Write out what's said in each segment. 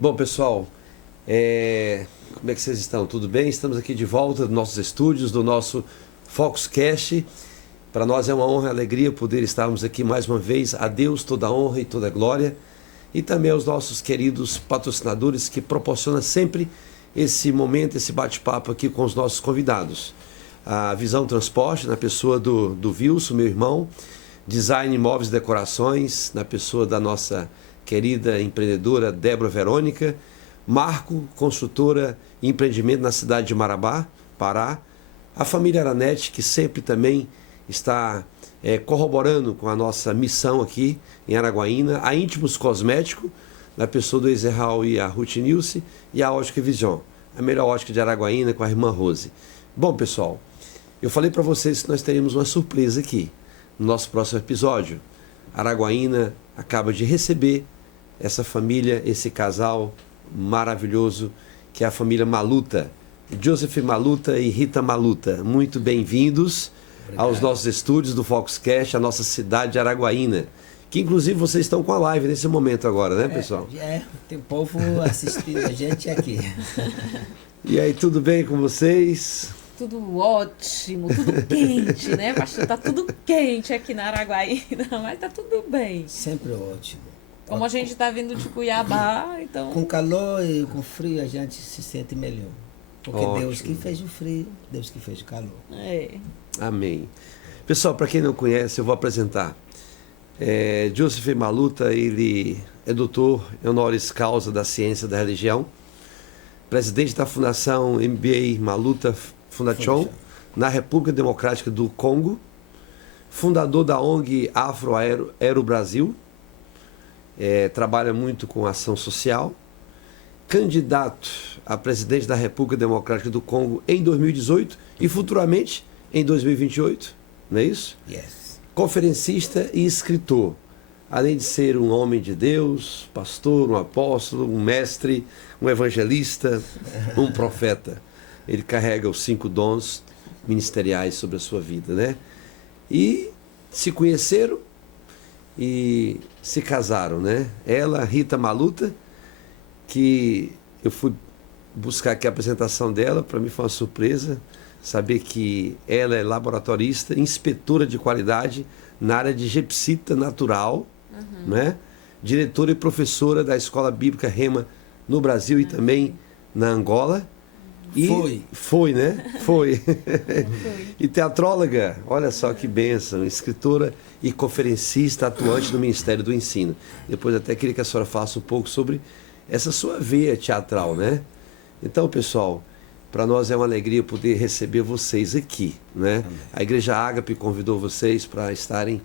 Bom, pessoal, como é que vocês estão? Tudo bem? Estamos aqui de volta dos nossos estúdios, do nosso Foxcast. Para nós é uma honra e alegria poder estarmos aqui mais uma vez. A Deus toda a honra e toda a glória. E também aos nossos queridos patrocinadores que proporcionam sempre esse momento, esse bate-papo aqui com os nossos convidados. A Visão Transporte, na pessoa do Wilson, meu irmão. Design Imóveis e Decorações, na pessoa da nossa querida empreendedora Débora Verônica. Marco, construtora e empreendimento na cidade de Marabá, Pará. A família Aranete, que sempre também está corroborando com a nossa missão aqui em Araguaína. A Íntimos Cosmético, na pessoa do Ezerral e a Ruth Nilce. E a Ótica Vision, a melhor ótica de Araguaína, com a irmã Rose. Bom, pessoal, eu falei para vocês que nós teríamos uma surpresa aqui no nosso próximo episódio. Araguaína acaba de receber essa família, esse casal maravilhoso, que é a família Maluta. Joseph Maluta e Rita Maluta. Muito bem-vindos aos nossos estúdios do Foxcast, a nossa cidade de Araguaína. Que inclusive vocês estão com a live nesse momento agora, né, pessoal? Tem povo assistindo a gente aqui. E aí, tudo bem com vocês? Tudo ótimo, tudo quente, né, pastor? Tá tudo quente aqui na Araguaína, mas tá tudo bem. Sempre ótimo. Como a gente tá vindo de Cuiabá, então... Com calor e com frio a gente se sente melhor. Porque Ótimo. Deus que fez o frio, Deus que fez o calor. Amém. Pessoal, para quem não conhece, eu vou apresentar. Joseph Maluta, ele é doutor honoris causa da ciência da religião, presidente da Fundação MBA Maluta Fundação, na República Democrática do Congo, fundador da ONG Afro Aero Brasil, trabalha muito com ação social, candidato a presidente da República Democrática do Congo em 2018 e futuramente em 2028, não é isso? Yes. Conferencista e escritor, além de ser um homem de Deus, pastor, um apóstolo, um mestre, um evangelista, um profeta. Ele carrega os 5 dons ministeriais sobre a sua vida, né? E se conheceram e se casaram, né? Ela, Rita Maluta, que eu fui buscar aqui a apresentação dela, para mim foi uma surpresa saber que ela é laboratorista, inspetora de qualidade na área de gepsita natural, né? Diretora e professora da Escola Bíblica Rema no Brasil e também na Angola. Foi, né? Foi. E teatróloga, olha só que bênção, escritora e conferencista atuante no Ministério do Ensino. Depois até queria que a senhora falasse um pouco sobre essa sua veia teatral, né? Então, pessoal, para nós é uma alegria poder receber vocês aqui, né? A Igreja Ágape convidou vocês para estarem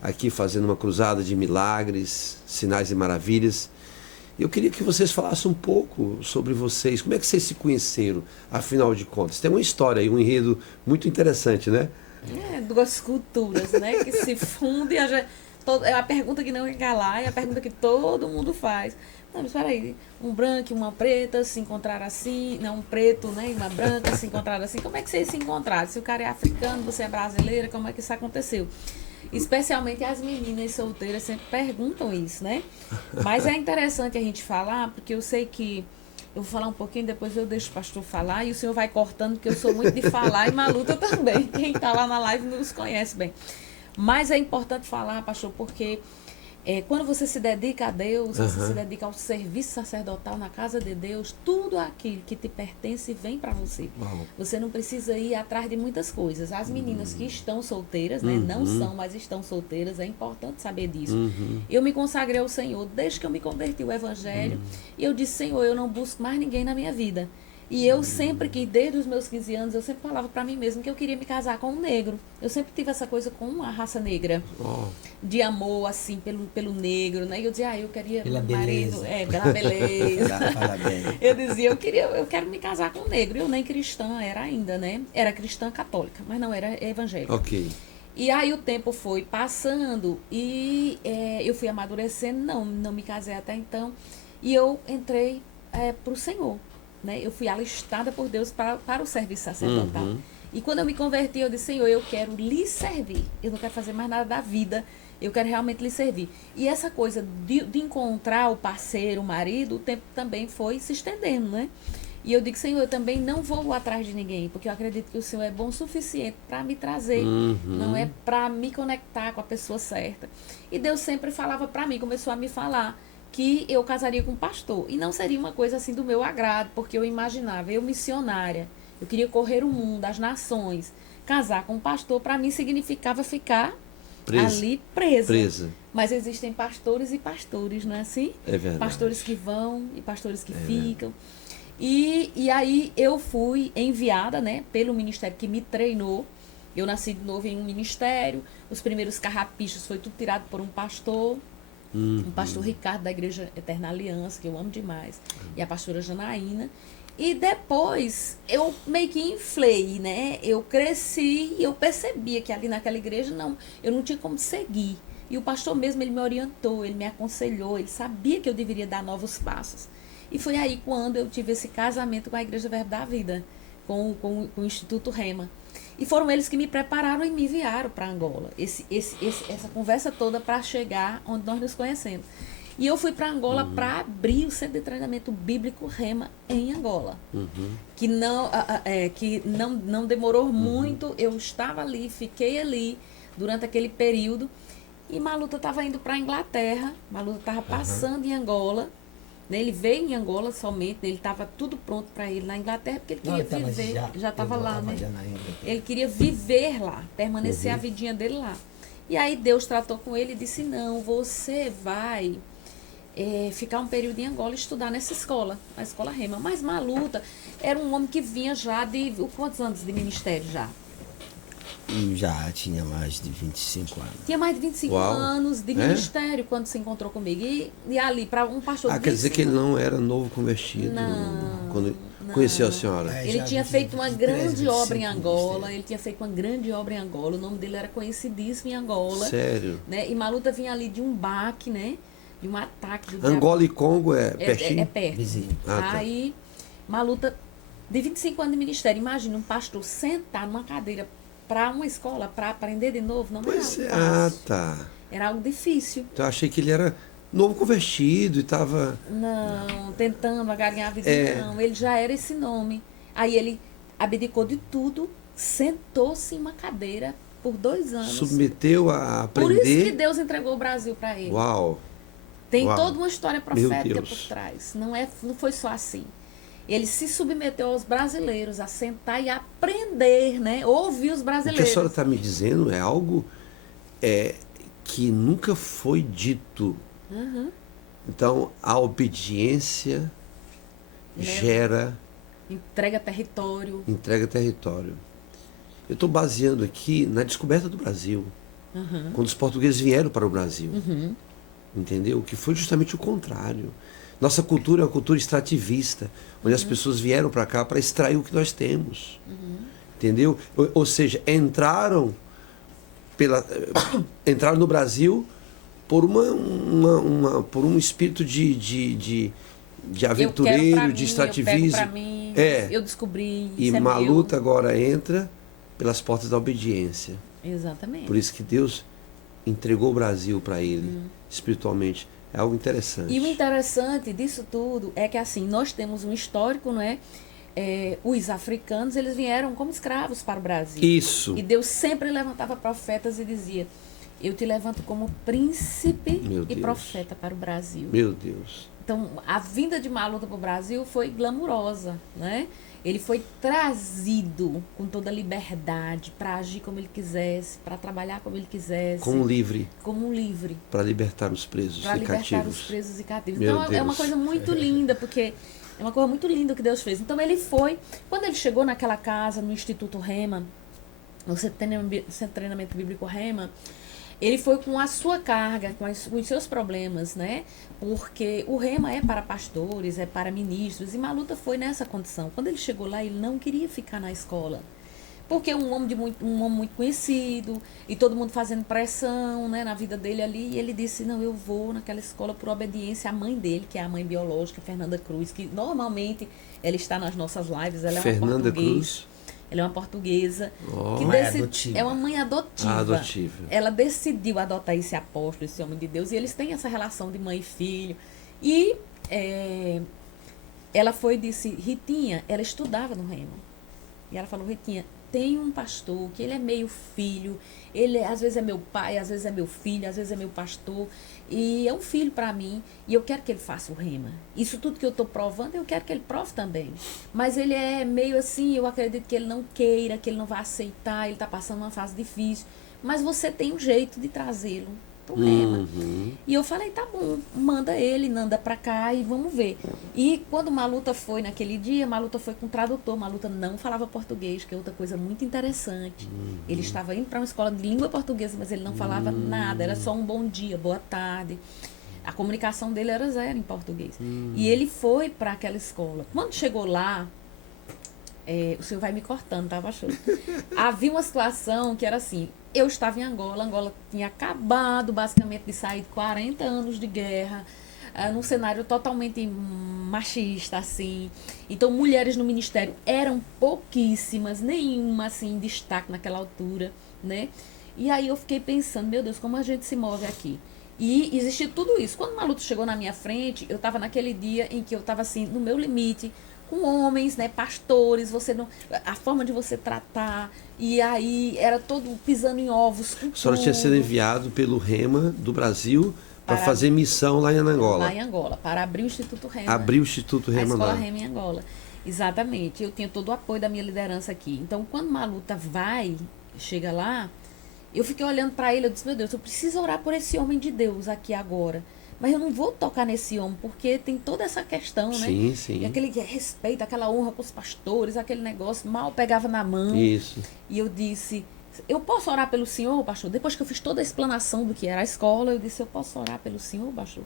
aqui fazendo uma cruzada de milagres, sinais e maravilhas. Eu queria que vocês falassem um pouco sobre vocês, como é que vocês se conheceram, afinal de contas. Tem uma história aí, um enredo muito interessante, né? Duas culturas, né, que se fundem. É a pergunta que não quer calar, é a pergunta que todo mundo faz. Não, mas peraí, um branco e uma preta se encontraram assim, não, um preto, né, e uma branca se encontraram assim. Como é que vocês se encontraram? Se o cara é africano, você é brasileira, como é que isso aconteceu? Especialmente as meninas solteiras sempre perguntam isso, né? Mas é interessante a gente falar, porque eu sei que eu vou falar um pouquinho, depois eu deixo o pastor falar e o senhor vai cortando, porque eu sou muito de falar e Maluta também. Quem está lá na live nos conhece bem. Mas é importante falar, pastor, porque quando você se dedica a Deus, você se dedica ao serviço sacerdotal na casa de Deus, tudo aquilo que te pertence vem para você. Uau. Você não precisa ir atrás de muitas coisas. As meninas que estão solteiras, né, não são, mas estão solteiras, é importante saber disso. Eu me consagrei ao Senhor desde que eu me converti ao Evangelho. E eu disse, Senhor, eu não busco mais ninguém na minha vida. E eu sempre que, desde os meus 15 anos, eu sempre falava para mim mesmo que eu queria me casar com um negro. Eu sempre tive essa coisa com a raça negra. De amor, assim, pelo negro, né? E eu dizia, eu queria Pela marido, beleza. Pela beleza. Parabéns. Eu dizia, eu quero me casar com um negro. Eu nem cristã era ainda, né? Era cristã católica, mas não era evangélica. Ok. E aí o tempo foi passando e eu fui amadurecendo, não me casei até então. E eu entrei para o Senhor, né? Eu fui alistada por Deus para o serviço sacerdotal. E quando eu me converti, eu disse, Senhor, eu quero lhe servir. Eu não quero fazer mais nada da vida. Eu quero realmente lhe servir. E essa coisa de encontrar o parceiro, o marido, o tempo também foi se estendendo, né? E eu digo, Senhor, eu também não vou atrás de ninguém, porque eu acredito que o Senhor é bom o suficiente para me trazer, não é para me conectar com a pessoa certa. E Deus sempre falava para mim, começou a me falar que eu casaria com um pastor. E não seria uma coisa assim do meu agrado, porque eu imaginava, eu missionária, eu queria correr o mundo, as nações. Casar com um pastor, para mim, significava ficar ali presa. Mas existem pastores e pastores, não é assim? É verdade. Pastores que vão e pastores que ficam. E aí eu fui enviada, né, pelo ministério que me treinou. Eu nasci de novo em um ministério. Os primeiros carrapichos foi tudo tirado por um pastor. Um pastor Ricardo da Igreja Eterna Aliança, que eu amo demais. E a pastora Janaína. E depois eu meio que inflei, né? Eu cresci e eu percebia que ali naquela igreja eu não tinha como seguir. E o pastor mesmo, ele me orientou, ele me aconselhou, ele sabia que eu deveria dar novos passos. E foi aí quando eu tive esse casamento com a Igreja Verbo da Vida, com o Instituto Rema. E foram eles que me prepararam e me enviaram para Angola. Essa conversa toda para chegar onde nós nos conhecemos. E eu fui para Angola para abrir o centro de treinamento bíblico Rema em Angola. Que não demorou muito. Eu estava ali, fiquei ali durante aquele período. E Maluta estava indo para a Inglaterra. Maluta estava passando em Angola. Né? Ele veio em Angola somente. Ele estava tudo pronto para ele na Inglaterra, porque ele queria viver. Já estava lá, né? Ele queria viver lá, permanecer a vidinha dele lá. E aí Deus tratou com ele e disse, não, você vai ficar um período em Angola e estudar nessa escola, a escola Rema. Mas Maluta era um homem que vinha já de... Quantos anos de ministério já? Já tinha mais de 25 anos. Tinha mais de 25 anos de ministério quando se encontrou comigo. E ali, para um pastor... Quer dizer que ele não era novo convertido quando conheceu a senhora? Ele tinha feito uma grande obra em Angola. Ele tinha feito uma grande obra em Angola. O nome dele era conhecidíssimo em Angola. Sério? Né? E Maluta vinha ali de um baque, né? De um ataque. Angola e Congo é pertinho? É perto. Vizinho. Aí, Maluta, de 25 anos de ministério, imagina um pastor sentar numa cadeira para uma escola, para aprender de novo, não era algo fácil. Tá. Era algo difícil. Então eu achei que ele era novo convertido e estava... Não, tentando agarinhar a vida, não. Ele já era esse nome. Aí ele abdicou de tudo, sentou-se em uma cadeira por 2 anos. Submeteu a aprender. Por isso que Deus entregou o Brasil para ele. Uau! Tem toda uma história profética por trás. Não foi só assim. Ele se submeteu aos brasileiros a sentar e aprender, né? Ouvir os brasileiros. O que a senhora está me dizendo é algo que nunca foi dito. Então, a obediência gera... Entrega território. Entrega território. Eu estou baseando aqui na descoberta do Brasil. Quando os portugueses vieram para o Brasil. Entendeu? Que foi justamente o contrário. Nossa cultura é uma cultura extrativista, onde as pessoas vieram para cá para extrair o que nós temos. Entendeu? Ou seja, entraram no Brasil por por um espírito de aventureiro, de extrativismo. Eu descobri. E Maluta agora entra pelas portas da obediência. Exatamente. Por isso que Deus entregou o Brasil para ele, espiritualmente. É algo interessante. E o interessante disso tudo é que, assim, nós temos um histórico, não é? Os africanos, eles vieram como escravos para o Brasil. Isso. E Deus sempre levantava profetas e dizia, eu te levanto como príncipe e profeta para o Brasil. Meu Deus. Então, a vinda de Maluta para o Brasil foi glamurosa, né? Ele foi trazido com toda a liberdade para agir como ele quisesse, para trabalhar como ele quisesse. Como livre. Como livre. Para libertar os presos e cativos. Para libertar os presos e cativos. Meu Então, Deus. é uma coisa muito linda, porque é uma coisa muito linda que Deus fez. Então, ele foi... Quando ele chegou naquela casa, no Instituto Rema, no Centro de Treinamento Bíblico Rema, ele foi com a sua carga, com os seus problemas, né? Porque o Rema é para pastores, é para ministros, e Maluta foi nessa condição. Quando ele chegou lá, ele não queria ficar na escola. Porque um homem muito conhecido, e todo mundo fazendo pressão, né, na vida dele ali, e ele disse, não, eu vou naquela escola por obediência à mãe dele, que é a mãe biológica, Fernanda Cruz, que normalmente ela está nas nossas lives, ela é uma Fernanda português. Cruz. Ela é uma portuguesa. Oh. Que Mãe adotiva. é uma mãe adotiva. Adotiva. Ela decidiu adotar esse apóstolo, esse homem de Deus, e eles têm essa relação de mãe e filho. E ela foi e disse, Ritinha, ela estudava no Rema. E ela falou, Ritinha, tem um pastor que ele é meio filho, ele às vezes é meu pai, às vezes é meu filho, às vezes é meu pastor, e é um filho para mim, e eu quero que ele faça o Rema. Isso tudo que eu estou provando, eu quero que ele prove também. Mas ele é meio assim, eu acredito que ele não queira, que ele não vai aceitar, ele está passando uma fase difícil, mas você tem um jeito de trazê-lo pro Rema. E eu falei, tá bom, manda ele, manda pra cá e vamos ver. E quando Maluta foi naquele dia, Maluta foi com o tradutor. Maluta não falava português, que é outra coisa muito interessante. Ele estava indo para uma escola de língua portuguesa, mas ele não falava nada, era só um bom dia, boa tarde. A comunicação dele era zero em português. E ele foi para aquela escola. Quando chegou lá, o senhor vai me cortando, tá, pastor? Havia uma situação que era assim, eu estava em Angola, Angola tinha acabado basicamente de sair de 40 anos de guerra, num cenário totalmente machista, assim. Então, mulheres no ministério eram pouquíssimas, nenhuma, assim, em destaque naquela altura, né? E aí eu fiquei pensando, meu Deus, como a gente se move aqui? E existia tudo isso. Quando o Maluto chegou na minha frente, eu estava naquele dia em que eu estava, assim, no meu limite, com homens, né, pastores, você não, a forma de você tratar, e aí era todo pisando em ovos. A senhora tinha sido enviado pelo Rema do Brasil para fazer missão lá em Angola. Lá em Angola, para abrir o Instituto Rema. Abrir o Instituto Rema lá. A lá. Escola Rema em Angola. Exatamente. Eu tinha todo o apoio da minha liderança aqui. Então, quando Maluta chega lá, eu fiquei olhando para ele, eu disse, meu Deus, eu preciso orar por esse homem de Deus aqui agora. Mas eu não vou tocar nesse homem, porque tem toda essa questão, né? Sim, sim. E aquele respeito, aquela honra com os pastores, aquele negócio, mal pegava na mão. Isso. E eu disse, eu posso orar pelo senhor, pastor? Depois que eu fiz toda a explanação do que era a escola, eu disse, eu posso orar pelo senhor, pastor?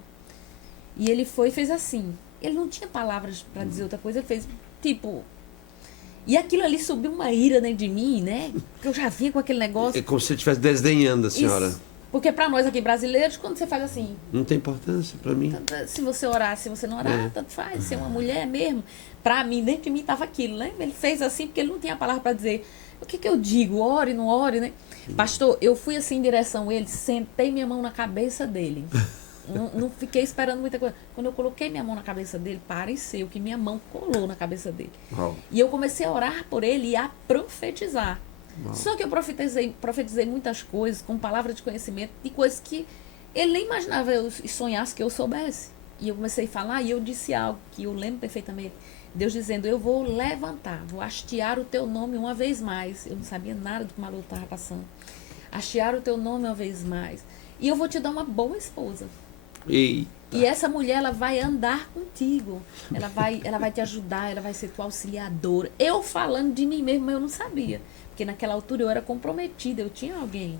E ele foi e fez assim. Ele não tinha palavras para dizer outra coisa, ele fez, tipo... E aquilo ali subiu uma ira dentro de mim, né? Que eu já vinha com aquele negócio. É como se você estivesse desdenhando a senhora. Isso. Porque para nós aqui brasileiros, quando você faz assim... Não tem importância para mim. Se você orar, se você não orar, tanto faz. Ser uma mulher mesmo. Para mim, dentro de mim estava aquilo, né? Ele fez assim porque ele não tinha palavra para dizer. O que eu digo? Ore, não ore, né? Pastor, eu fui assim em direção a ele, sentei minha mão na cabeça dele. Não fiquei esperando muita coisa. Quando eu coloquei minha mão na cabeça dele, pareceu que minha mão colou na cabeça dele. Uau. E eu comecei a orar por ele e a profetizar. Uau. Só que eu profetizei muitas coisas com palavra de conhecimento, de coisas que ele nem imaginava e sonhasse que eu soubesse. E eu comecei a falar e eu disse algo que eu lembro perfeitamente. Deus dizendo, eu vou levantar, vou hastear o teu nome uma vez mais. Eu não sabia nada do que o Maluco estava passando. Hastear o teu nome uma vez mais. E eu vou te dar uma boa esposa. Eita. E essa mulher, ela vai andar contigo. Ela vai te ajudar, ela vai ser tua auxiliadora. Eu falando de mim mesma, eu não sabia. Porque naquela altura eu era comprometida, eu tinha alguém.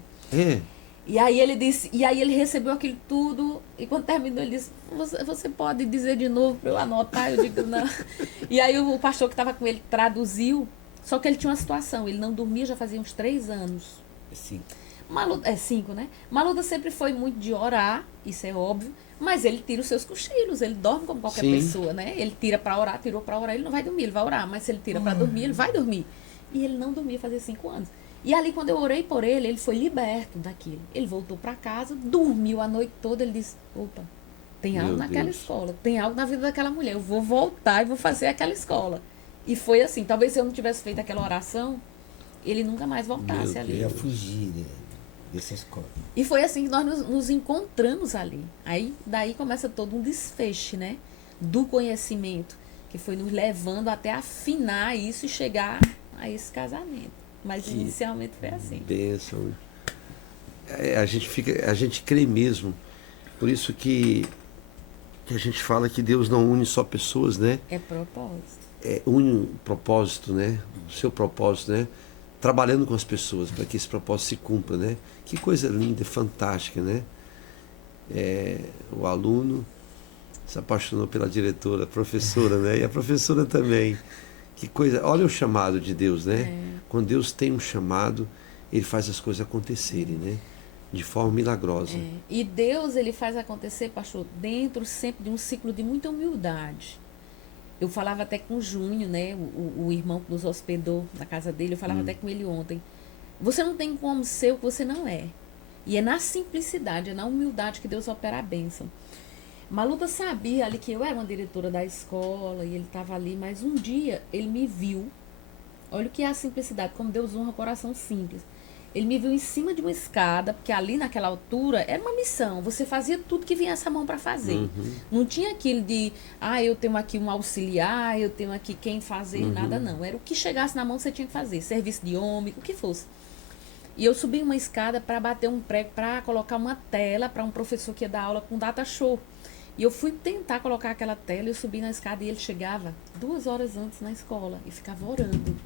E aí ele recebeu aquilo tudo, e quando terminou, ele disse, você pode dizer de novo para eu anotar? Eu digo, não. E aí o pastor que estava com ele traduziu, só que ele tinha uma situação, ele não dormia já fazia uns 3 anos. 5. 5, né? Maluda sempre foi muito de orar, isso é óbvio, mas ele tira os seus cochilos, ele dorme como qualquer pessoa, né? Ele tira para orar, tirou para orar, ele não vai dormir, ele vai orar, mas se ele tira para dormir, ele vai dormir. E ele não dormia fazia 5 anos. E ali, quando eu orei por ele, ele foi liberto daquilo. Ele voltou para casa, dormiu a noite toda. Ele disse, opa, tem algo naquela escola. Tem algo na vida daquela mulher. Eu vou voltar e vou fazer aquela escola. E foi assim. Talvez se eu não tivesse feito aquela oração, ele nunca mais voltasse ali. Eu ia fugir dessa escola. E foi assim que nós nos encontramos ali. Aí, daí começa todo um desfecho, né? Do conhecimento. Que foi nos levando até afinar isso e chegar a esse casamento. Mas inicialmente foi assim. Bênção. A gente crê mesmo. Por isso que a gente fala que Deus não une só pessoas, né? É propósito. Une o propósito, né? O seu propósito, né? Trabalhando com as pessoas para que esse propósito se cumpra, né? Que coisa linda, fantástica, né? O aluno se apaixonou pela diretora, a professora, né? E a professora também. Que coisa, olha o chamado de Deus, né? Quando Deus tem um chamado, ele faz as coisas acontecerem, né? De forma milagrosa. E Deus, ele faz acontecer, pastor, dentro sempre de um ciclo de muita humildade. Eu falava até com o Júnior, né? O irmão que nos hospedou na casa dele, eu falava até com ele ontem. Você não tem como ser o que você não é. E é na simplicidade, é na humildade que Deus opera a bênção. Maluta sabia ali que eu era uma diretora da escola e ele estava ali, mas um dia ele me viu. Olha o que é a simplicidade, como Deus honra o coração simples. Ele me viu em cima de uma escada, porque ali naquela altura era uma missão. Você fazia tudo que vinha essa mão para fazer. Não tinha aquilo de, eu tenho aqui um auxiliar, eu tenho aqui quem fazer, nada não. Era o que chegasse na mão você tinha que fazer. Serviço de homem, o que fosse. E eu subi uma escada para bater um prego, para colocar uma tela para um professor que ia dar aula com data show. E eu fui tentar colocar aquela tela, eu subi na escada e ele chegava 2 horas antes na escola e ficava orando.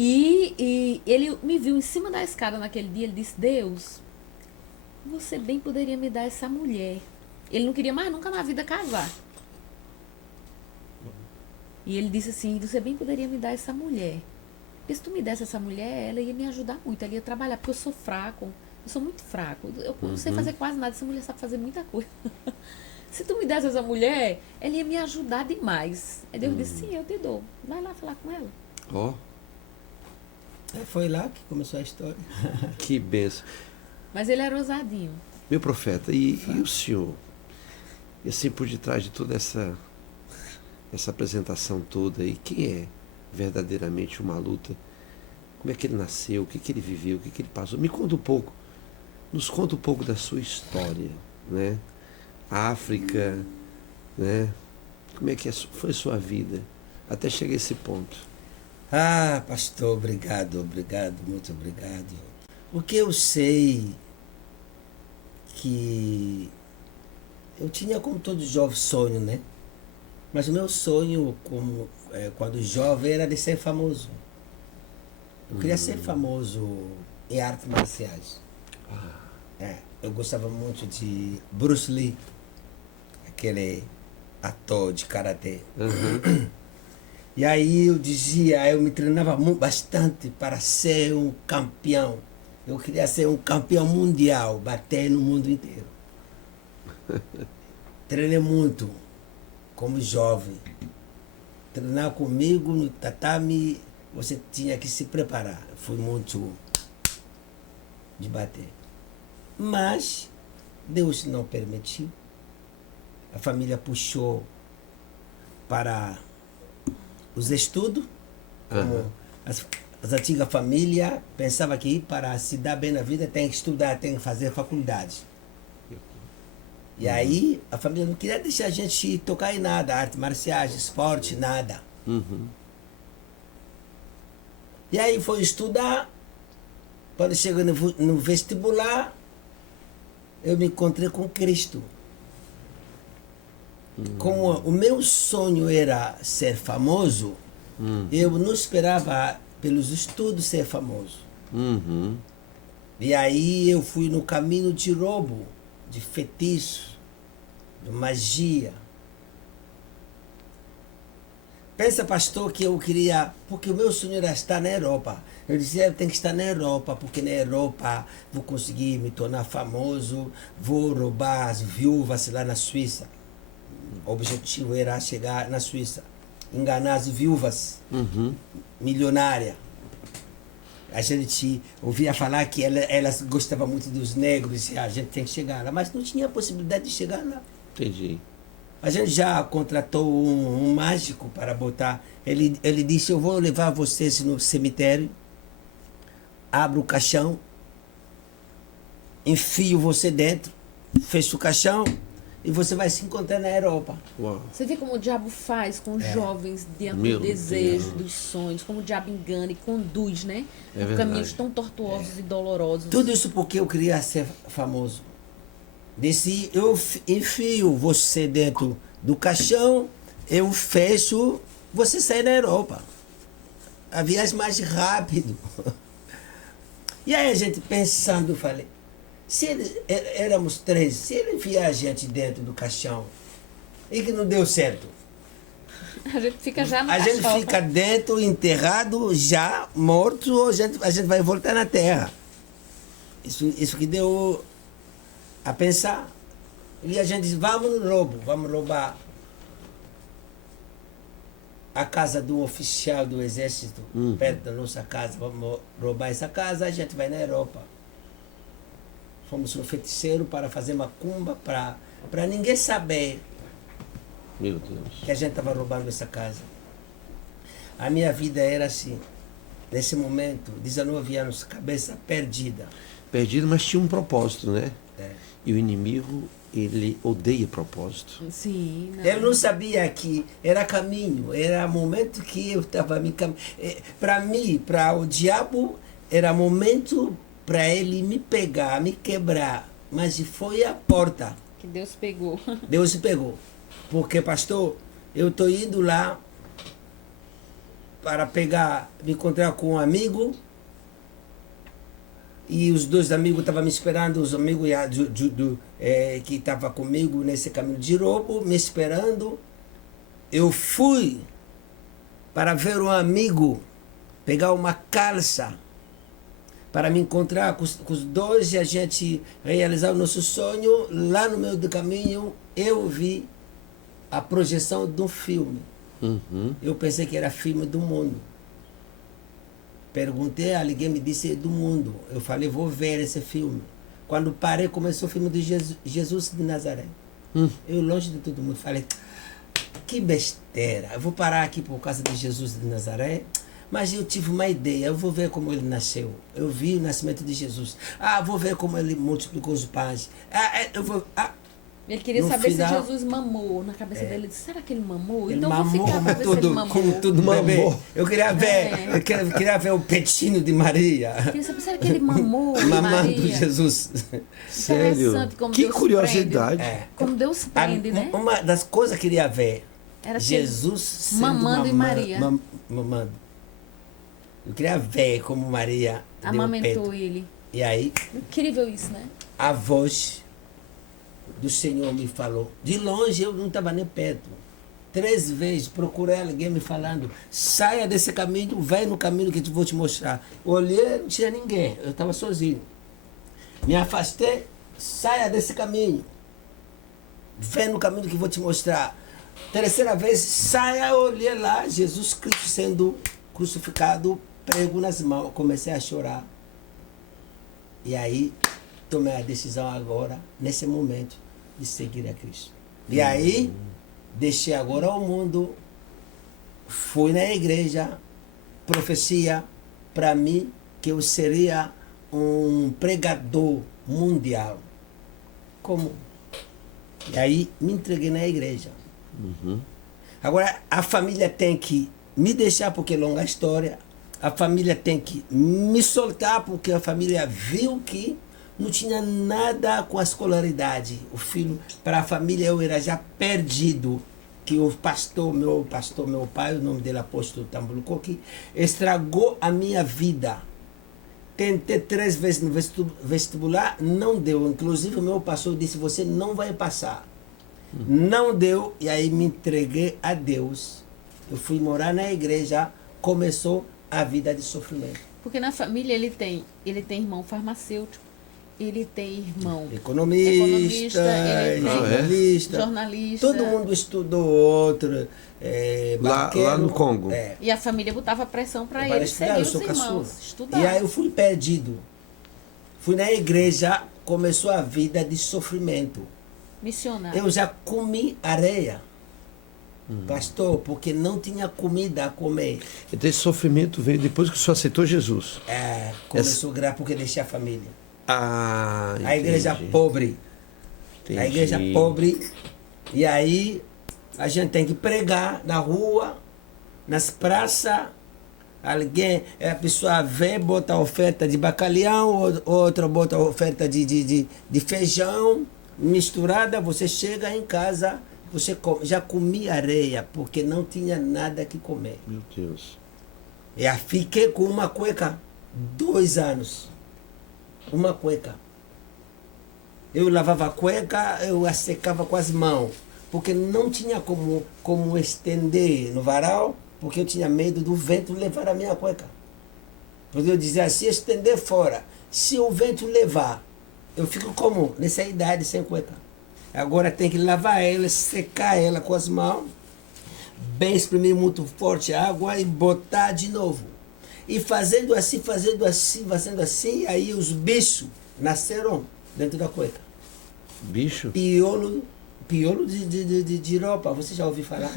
E ele me viu em cima da escada naquele dia, ele disse, Deus, você bem poderia me dar essa mulher. Ele não queria mais nunca na vida casar. E ele disse assim, você bem poderia me dar essa mulher. Porque se tu me desse essa mulher, ela ia me ajudar muito, ela ia trabalhar, porque eu sou fraco, eu sou muito fraco. Eu não sei fazer quase nada, essa mulher sabe fazer muita coisa. Se tu me desse essa mulher, ela ia me ajudar demais. Aí Deus disse, sim, eu te dou. Vai lá falar com ela. Ó, Foi lá que começou a história. que benção. Mas ele era ousadinho. Meu profeta, e o senhor? E assim, por detrás de toda essa apresentação toda aí, quem é verdadeiramente uma luta? Como é que ele nasceu? O que ele viveu? O que ele passou? Me conta um pouco. Nos conta um pouco da sua história, né? África, né? Como é que foi a sua vida até chegar a esse ponto? Pastor, obrigado, muito obrigado. O que eu sei que eu tinha, como todo jovem, sonho, né? Mas o meu sonho, quando jovem, era de ser famoso. Eu queria ser famoso em artes marciais. Eu gostava muito de Bruce Lee, aquele ator de karatê. E aí eu me treinava bastante para ser um campeão. Eu queria ser um campeão mundial, bater no mundo inteiro. Treinei muito como jovem. Treinar comigo no tatame, você tinha que se preparar. Fui muito de bater. Mas Deus não permitiu. A família puxou para os estudos. Como as antigas famílias pensavam que para se dar bem na vida tem que estudar, tem que fazer faculdade. E aí a família não queria deixar a gente tocar em nada, artes marciais, esporte, nada. E aí foi estudar. Quando chegou no vestibular, eu me encontrei com Cristo. Como o meu sonho era ser famoso, eu não esperava pelos estudos ser famoso. E aí eu fui no caminho de roubo, de feitiço, de magia. Pensa, pastor, que eu queria, porque o meu sonho era estar na Europa. Eu dizia, eu tenho que estar na Europa, porque na Europa vou conseguir me tornar famoso, vou roubar as viúvas lá na Suíça. O objetivo era chegar na Suíça, enganar as viúvas milionárias. A gente ouvia falar que elas gostavam muito dos negros, e a gente tem que chegar lá, mas não tinha possibilidade de chegar lá. Entendi. A gente já contratou um mágico para botar. Ele disse, eu vou levar vocês no cemitério, abro o caixão, enfio você dentro, fecho o caixão e você vai se encontrar na Europa. Uau. Você vê como o diabo faz com os jovens diante Meu do desejo, Deus. dos sonhos, como o diabo engana e conduz, né? É por caminhos tão tortuosos e dolorosos. Tudo isso porque eu queria ser famoso. Disse, eu enfio você dentro do caixão, eu fecho, você sai na Europa. A viagem mais rápido. E aí a gente pensando, falei, se éramos 3, se ele enfiar a gente dentro do caixão e que não deu certo, A gente fica já no a gente caixote. fica dentro, enterrado, já morto, ou a gente vai voltar na terra. Isso que deu a pensar. E a gente diz, vamos no roubo, vamos roubar. a casa de um oficial do exército, perto da nossa casa. Vamos roubar essa casa, a gente vai na Europa. Fomos no feiticeiro para fazer macumba, para ninguém saber Meu Deus. que a gente estava roubando essa casa. A minha vida era assim. Nesse momento, 19 anos, cabeça perdida. Perdido, mas tinha um propósito, né? É. E o inimigo, ele odeia propósito. Sim, não. Eu não sabia que era caminho, era momento que eu estava me caminhando. Para mim, para o diabo, era momento para ele me pegar, me quebrar. Mas foi a porta. Que Deus pegou. Deus se pegou. Porque, pastor, eu estou indo lá para pegar, me encontrar com um amigo. E os dois amigos estavam me esperando, os amigos que estavam comigo nesse caminho de roubo, me esperando. Eu fui para ver um amigo, pegar uma calça, para me encontrar com os dois e a gente realizar o nosso sonho. Lá no meio do caminho, eu vi a projeção de um filme. Uhum. Eu pensei que era filme do mundo. Perguntei, alguém me disse do mundo. Eu falei, vou ver esse filme. Quando parei, começou o filme de Jesus de Nazaré. Eu, longe de todo mundo, falei, que besteira. Eu vou parar aqui por causa de Jesus de Nazaré. Mas eu tive uma ideia, eu vou ver como ele nasceu. Eu vi o nascimento de Jesus. Vou ver como ele multiplicou os pães. Ele queria No saber final- se Jesus mamou na cabeça dele. Ele disse, será que ele mamou? Ele Então eu vou mamou ficar pra ver se ele mamou. como tudo bebê. Mamou. Eu queria ver, eu queria ver o peitinho de Maria. Queria saber, será que ele mamou Mamando Maria? Jesus. Sério? Interessante como Que Deus curiosidade. prende. Como Deus prende, né? Uma das coisas que eu queria ver, Era Jesus sendo mamando em Maria. mamando. Eu queria ver como Maria deu amamentou peito. ele. E aí, Incrível isso, né? a voz do Senhor me falou. De longe, eu não estava nem perto. 3 vezes procurei alguém me falando, saia desse caminho, vai no caminho que eu vou te mostrar. Olhei, não tinha ninguém, eu estava sozinho. Me afastei, saia desse caminho. Vem no caminho que eu vou te mostrar. 3ª vez, saia, olhei lá, Jesus Cristo sendo crucificado, prego nas mãos. Comecei a chorar. E aí, tomei a decisão agora, nesse momento, de seguir a Cristo. E aí, deixei agora o mundo, fui na igreja, profecia para mim que eu seria um pregador mundial. Como? E aí, me entreguei na igreja. Agora, a família tem que me deixar, porque é longa história. A família tem que me soltar, porque a família viu que não tinha nada com a escolaridade. O filho, para a família, eu era já perdido. Que o pastor, meu pai, o nome dele é apóstolo Tambulu Coqui, estragou a minha vida. Tentei 3 vezes no vestibular, não deu. Inclusive, o meu pastor disse, você não vai passar. Não deu, e aí me entreguei a Deus. Eu fui morar na igreja, começou a vida de sofrimento. Porque na família ele tem irmão farmacêutico, ele tem irmão Economista, ele tem jornalista, jornalista. todo mundo estudou outro. Lá no Congo. E a família botava pressão para Para ele estudar, seguir eu os sou irmãos, caçula. estudar. E aí eu fui perdido. Fui na igreja, começou a vida de sofrimento. Missionário. Eu já comi areia, pastor, porque não tinha comida a comer. Então esse sofrimento veio depois que o senhor aceitou Jesus. Começou a gravar porque deixei a família. Ah, A igreja entendi. pobre. Entendi. A igreja pobre. E aí a gente tem que pregar na rua, nas praças. Alguém, a pessoa vem, bota oferta de bacalhau, outra bota oferta de feijão misturada. Você chega em casa, você já comia areia, porque não tinha nada que comer. Meu Deus. E aí fiquei com uma cueca 2 anos. Uma cueca. Eu lavava a cueca, eu a secava com as mãos, porque não tinha como estender no varal, porque eu tinha medo do vento levar a minha cueca. Porque eu dizia, se estender fora, se o vento levar, eu fico como? Nessa idade sem cueca. Agora tem que lavar ela, secar ela com as mãos. bem, espremer muito forte a água e botar de novo. E fazendo assim, aí os bichos nasceram dentro da cueca. Bicho? Piolo de roupa, você já ouviu falar?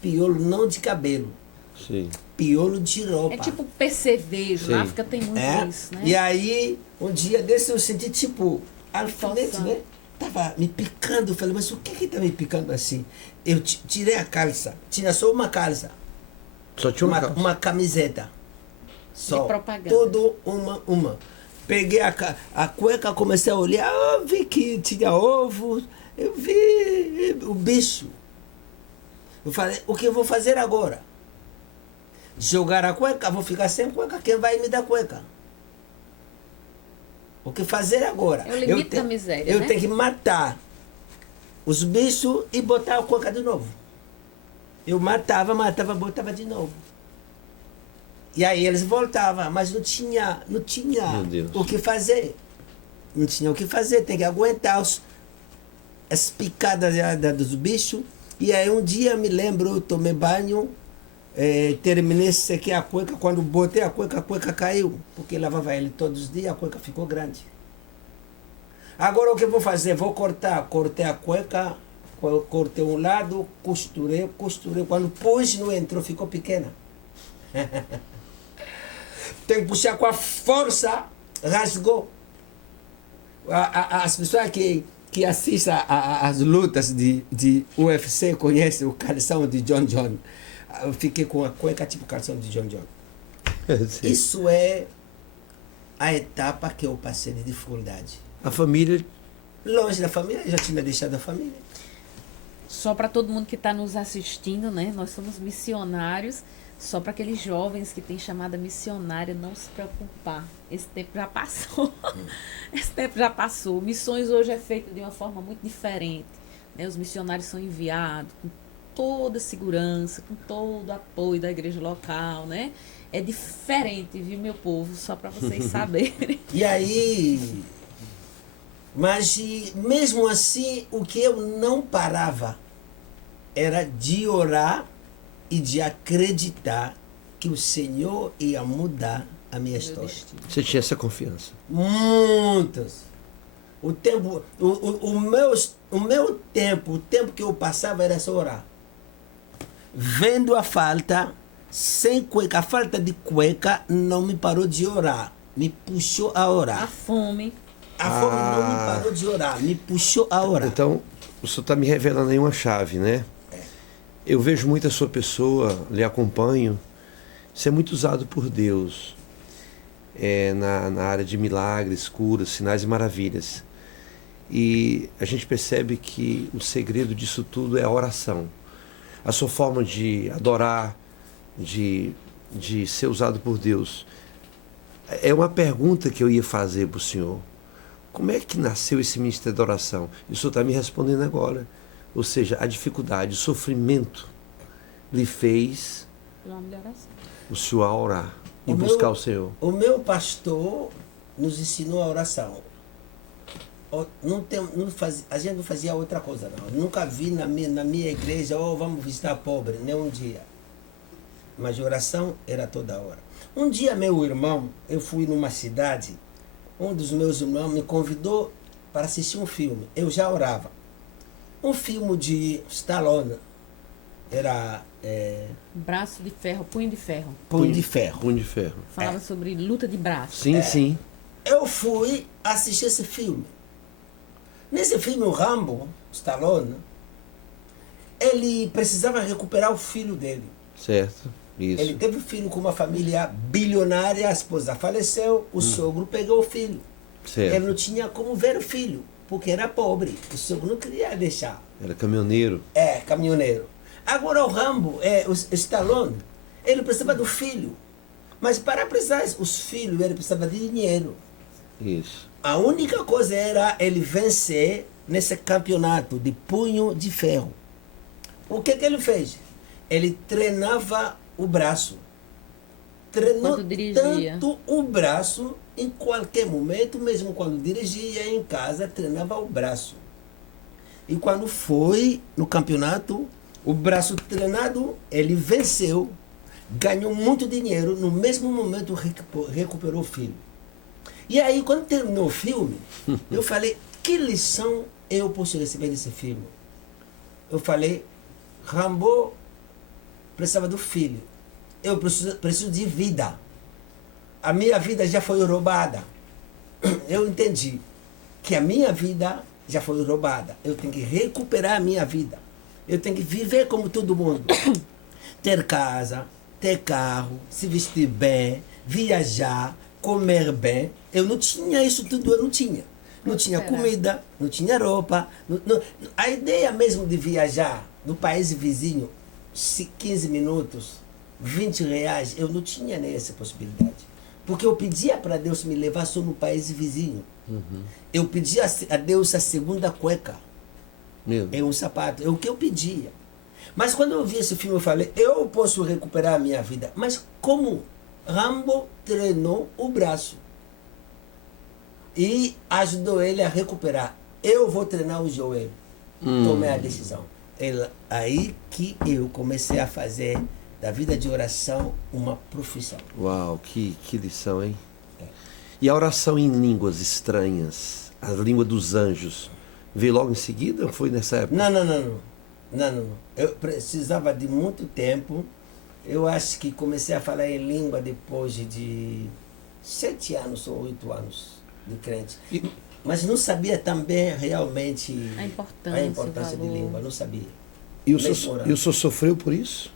Piolo não de cabelo, Sim. piolo de roupa. É tipo percevejo, Sim. na África tem muito É? isso, né? E aí, um dia desse eu senti tipo, alfinete, Toção. né? Tava me picando, eu falei, mas o que tá me picando assim? Eu tirei a calça, tinha só uma calça, Só tinha uma calça. uma camiseta. Só. De propaganda. Tudo uma. Peguei a cueca, comecei a olhar, eu vi que tinha ovos, eu vi o bicho. Eu falei, o que eu vou fazer agora? Jogar a cueca, vou ficar sem cueca, quem vai me dar cueca? O que fazer agora? É o limite da miséria, Eu né? tenho que matar os bichos e botar a cueca de novo. Eu matava, botava de novo. E aí eles voltavam, mas não tinha Meu Deus. o que fazer. Não tinha o que fazer, tem que aguentar as picadas dos bichos. E aí um dia me lembro, eu tomei banho, terminei, sequei a cueca, quando botei a cueca caiu, porque lavava ele todos os dias, a cueca ficou grande. Agora o que eu vou fazer? Vou cortei a cueca, cortei um lado, costurei, quando pus não entrou, ficou pequena. Tem que puxar com a força, rasgou. As pessoas que assistem às lutas de UFC conhecem o calção de John John. Eu fiquei com a cueca tipo calção de John John. Sim. Isso é a etapa que eu passei de dificuldade. A família. Longe da família, eu já tinha deixado a família. Só para todo mundo que está nos assistindo, né? Nós somos missionários. Só para aqueles jovens que têm chamada missionária não se preocupar. Esse tempo já passou. Esse tempo já passou. Missões hoje é feita de uma forma muito diferente, né? Os missionários são enviados com toda a segurança, com todo o apoio da igreja local, né? É diferente, viu, meu povo? Só para vocês saberem. E aí, mas mesmo assim, o que eu não parava era de orar e de acreditar que o Senhor ia mudar a minha história. Você tinha essa confiança. Muitas. O tempo, o meu tempo, o tempo que eu passava era só orar. Vendo a falta, sem cueca, a falta de cueca não me parou de orar. Me puxou a A orar. fome. A fome não me parou de orar, me puxou a orar. Então, o senhor está me revelando aí uma chave, né? Eu vejo muito a sua pessoa, lhe acompanho. Você é muito usado por Deus na área de milagres, curas, sinais e maravilhas. E a gente percebe que o segredo disso tudo é a oração. A sua forma de adorar, de ser usado por Deus. É uma pergunta que eu ia fazer para o senhor. Como é que nasceu esse ministério da oração? E o senhor está me respondendo agora. Ou seja, a dificuldade, o sofrimento lhe fez Uma melhoração. o senhor a orar e O buscar meu- o Senhor. O meu pastor nos ensinou a oração. A gente não fazia outra coisa, não. Eu nunca vi na minha igreja, vamos visitar pobre, nem um dia. Mas a oração era toda hora. Um dia, meu irmão, eu fui numa cidade, um dos meus irmãos me convidou para assistir um filme. Eu já orava. Um filme de Stallone. Era Braço de ferro, punho de ferro. Punho de Ferro. Punho de ferro. Falava sobre luta de braço. Sim, sim. Eu fui assistir esse filme. Nesse filme, o Rambo, Stallone, ele precisava recuperar o filho dele. Certo. Isso. Ele teve filho com uma família bilionária, a esposa faleceu, o sogro pegou o filho. Certo. Ele não tinha como ver o filho, porque era pobre. O sogro não queria deixar. Era caminhoneiro. Caminhoneiro. Agora o Rambo, o Stallone, ele precisava do filho. Mas para precisar os filhos, ele precisava de dinheiro. Isso. A única coisa era ele vencer nesse campeonato de punho de ferro. O que ele fez? Ele treinava o braço. Treinou Enquanto dirigia. tanto o braço, em qualquer momento, mesmo quando dirigia em casa, treinava o braço. E quando foi no campeonato, O braço treinado, ele venceu, ganhou muito dinheiro, no mesmo momento recuperou o filho. E aí, quando terminou o filme, eu falei, que lição eu posso receber desse filme? Eu falei, Rambo precisava do filho. Eu preciso de vida. A minha vida já foi roubada. Eu entendi que a minha vida já foi roubada. Eu tenho que recuperar a minha vida. Eu tenho que viver como todo mundo. Ter casa, ter carro, se vestir bem, viajar, comer bem. Eu não tinha isso tudo, eu não tinha. Não tinha comida, não tinha roupa. A ideia mesmo de viajar no país vizinho, 15 minutos, 20 reais, eu não tinha nem essa possibilidade. Porque eu pedia para Deus me levar só no país vizinho. Eu pedia a Deus a segunda cueca. É um sapato. É o que eu pedia. Mas quando eu vi esse filme, eu falei, eu posso recuperar a minha vida. Mas como? Rambo treinou o braço. E ajudou ele a recuperar. Eu vou treinar o joelho. Tomei a decisão. Aí que eu comecei a fazer da vida de oração uma profissão. Uau, que lição, hein? E a oração em línguas estranhas, a língua dos anjos, veio logo em seguida ou foi nessa época? Não. Eu precisava de muito tempo. Eu acho que comecei a falar em língua depois de 7 anos ou 8 anos de crente. Mas não sabia também realmente a importância de língua, não sabia. E o senhor sofreu por isso?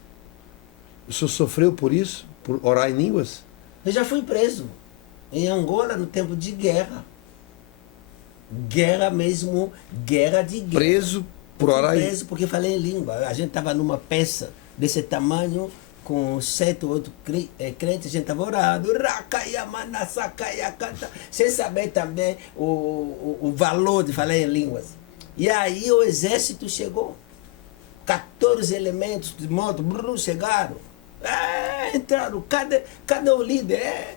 O senhor sofreu por isso? Por orar em línguas? Eu já fui preso em Angola no tempo de guerra. Guerra mesmo, guerra de guerra. Preso por orar em... Preso porque falei em língua. A gente estava numa peça desse tamanho, com 7 ou 8 crentes, a gente estava orando, sem saber também o valor de falar em línguas. E aí o exército chegou. 14 elementos de moto chegaram. Entraram, cadê o líder?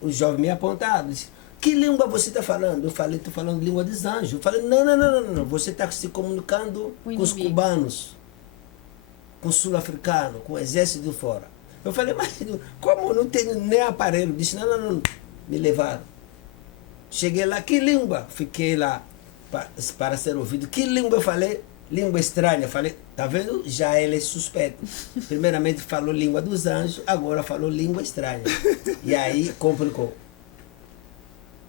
O jovem me apontaram, disse, que língua você está falando? Eu falei, estou falando língua dos anjos. Eu falei, não, você está se comunicando com os cubanos, com o sul-africano, com o exército de fora. Eu falei, mas como não tenho nem aparelho? Disse, não, me levaram. Cheguei lá, que língua? Fiquei lá para ser ouvido. Que língua eu falei? Língua estranha. Falei, tá vendo? Já ele é suspeito. Primeiramente falou língua dos anjos, agora falou língua estranha. E aí complicou.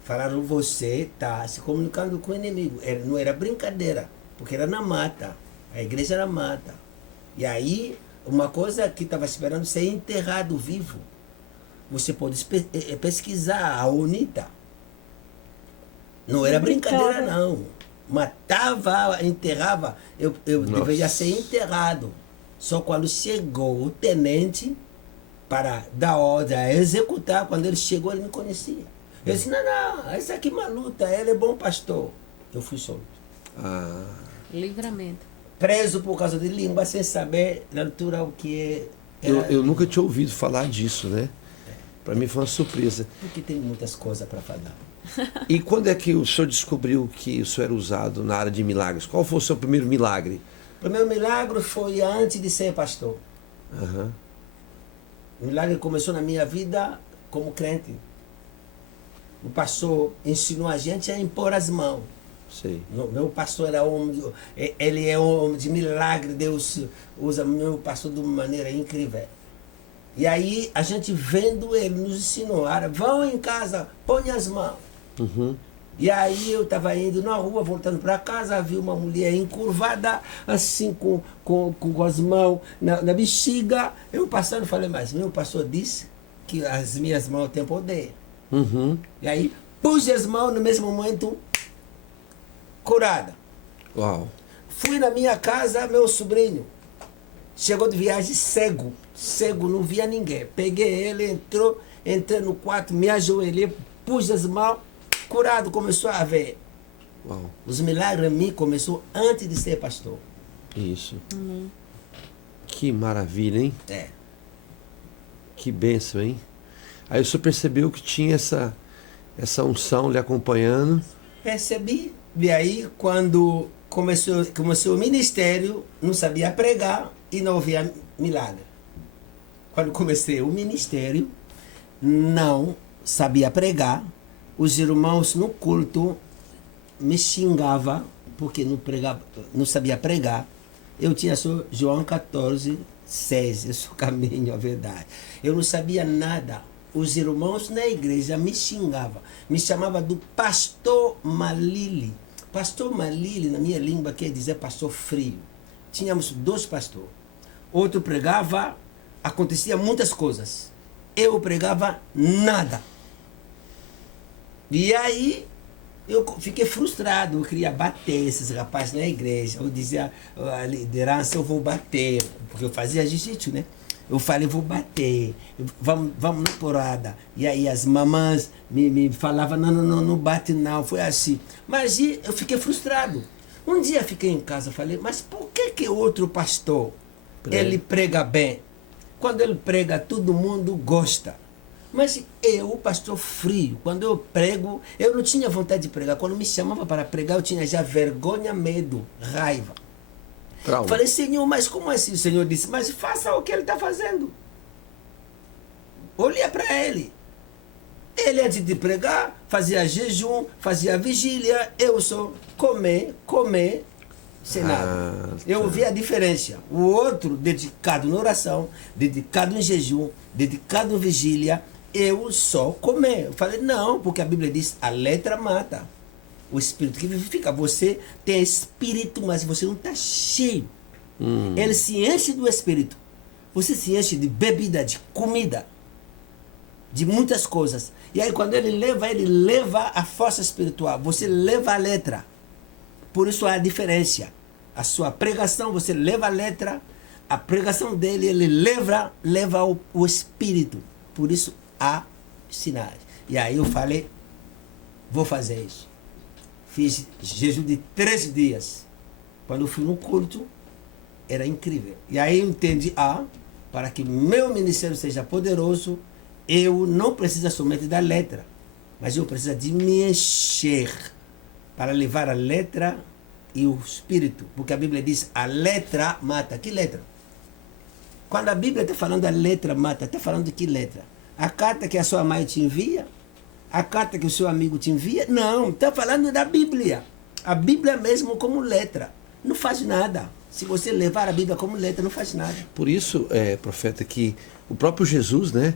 Falaram, você está se comunicando com o inimigo. Não era brincadeira, porque era na mata. A igreja era mata. E aí, uma coisa que estava esperando ser enterrado vivo. Você pode pesquisar a UNITA. Não era brincadeira, não. Matava, enterrava, eu deveria ser enterrado. Só quando chegou o tenente para dar ordem a executar, quando ele chegou, ele me conhecia. Eu disse, não, essa aqui é uma luta, ele é bom pastor. Eu fui solto. Livramento. Preso por causa de língua, sem saber na altura o que é. Eu nunca tinha ouvido falar disso, né? Para mim foi uma surpresa. Porque tem muitas coisas para falar. E quando é que o senhor descobriu que o senhor era usado na área de milagres? Qual foi o seu primeiro milagre? O primeiro milagre foi antes de ser pastor. O milagre começou na minha vida como crente. O pastor ensinou a gente a impor as mãos. Sei. Meu pastor era homem, ele é homem de milagre, Deus usa meu pastor de uma maneira incrível. E aí a gente vendo ele nos ensinou, vão em casa, põe as mãos. E aí eu estava indo na rua, voltando para casa, vi uma mulher encurvada, assim, com as mãos na bexiga. Eu passando falei, mas meu pastor disse que as minhas mãos têm poder. E aí pus as mãos no mesmo momento, curada. Uau. Fui na minha casa, meu sobrinho chegou de viagem cego, não via ninguém. Peguei ele, entrei no quarto, me ajoelhei, pus as mãos, curado, começou a ver. Uau. Os milagres em mim começou antes de ser pastor. Isso. Que maravilha, hein? Que bênção, hein? Aí o senhor percebeu que tinha essa unção lhe acompanhando. Percebi. E aí, quando começou o ministério, não sabia pregar e não havia milagre. Quando comecei o ministério, não sabia pregar. Os irmãos no culto me xingavam porque não pregava, não sabia pregar. Eu tinha só João 14, 6, eu sou o caminho, a verdade. Eu não sabia nada. Os irmãos na igreja me xingavam. Me chamavam do pastor Malili. Pastor Malili, na minha língua, quer dizer pastor frio. Tínhamos 2 pastores. Outro pregava, acontecia muitas coisas. Eu pregava nada. E aí, eu fiquei frustrado, eu queria bater esses rapazes na igreja. Eu dizia, a liderança, eu vou bater, porque eu fazia jiu-jitsu, né? Eu falei, vou bater, vamos na porrada. E aí as mamães me falavam, não bate não, foi assim. Mas eu fiquei frustrado. Um dia fiquei em casa, falei, mas por que outro pastor, ele prega bem? Quando ele prega, todo mundo gosta. Mas eu, pastor frio, quando eu prego, eu não tinha vontade de pregar. Quando me chamava para pregar, eu tinha já vergonha, medo, raiva. Trauma. Falei, Senhor, mas como assim? O Senhor disse, mas faça o que ele está fazendo. Olhei para ele. Ele, antes de pregar, fazia jejum, fazia vigília. Eu só comer, sem nada. Eu vi a diferença. O outro, dedicado na oração, dedicado em jejum, dedicado em vigília, eu só comer. Eu falei, não, porque a Bíblia diz, a letra mata. O espírito que vivifica. Você tem espírito, mas você não está cheio. Ele se enche do espírito. Você se enche de bebida, de comida, de muitas coisas. E aí quando ele leva a força espiritual. Você leva a letra. Por isso há a diferença. A sua pregação, você leva a letra. A pregação dele, ele leva o espírito. Por isso há sinais. E aí eu falei, vou fazer isso. Fiz jejum de 3 dias. Quando eu fui no culto, era incrível. E aí eu entendi, para que meu ministério seja poderoso, eu não preciso somente da letra, mas eu preciso de me encher para levar a letra e o espírito. Porque a Bíblia diz, a letra mata. Que letra? Quando a Bíblia está falando a letra mata, está falando de que letra? A carta que a sua mãe te envia? A carta que o seu amigo te envia? Não, está falando da Bíblia. A Bíblia mesmo como letra. Não faz nada. Se você levar a Bíblia como letra, não faz nada. Por isso, profeta, que o próprio Jesus, né?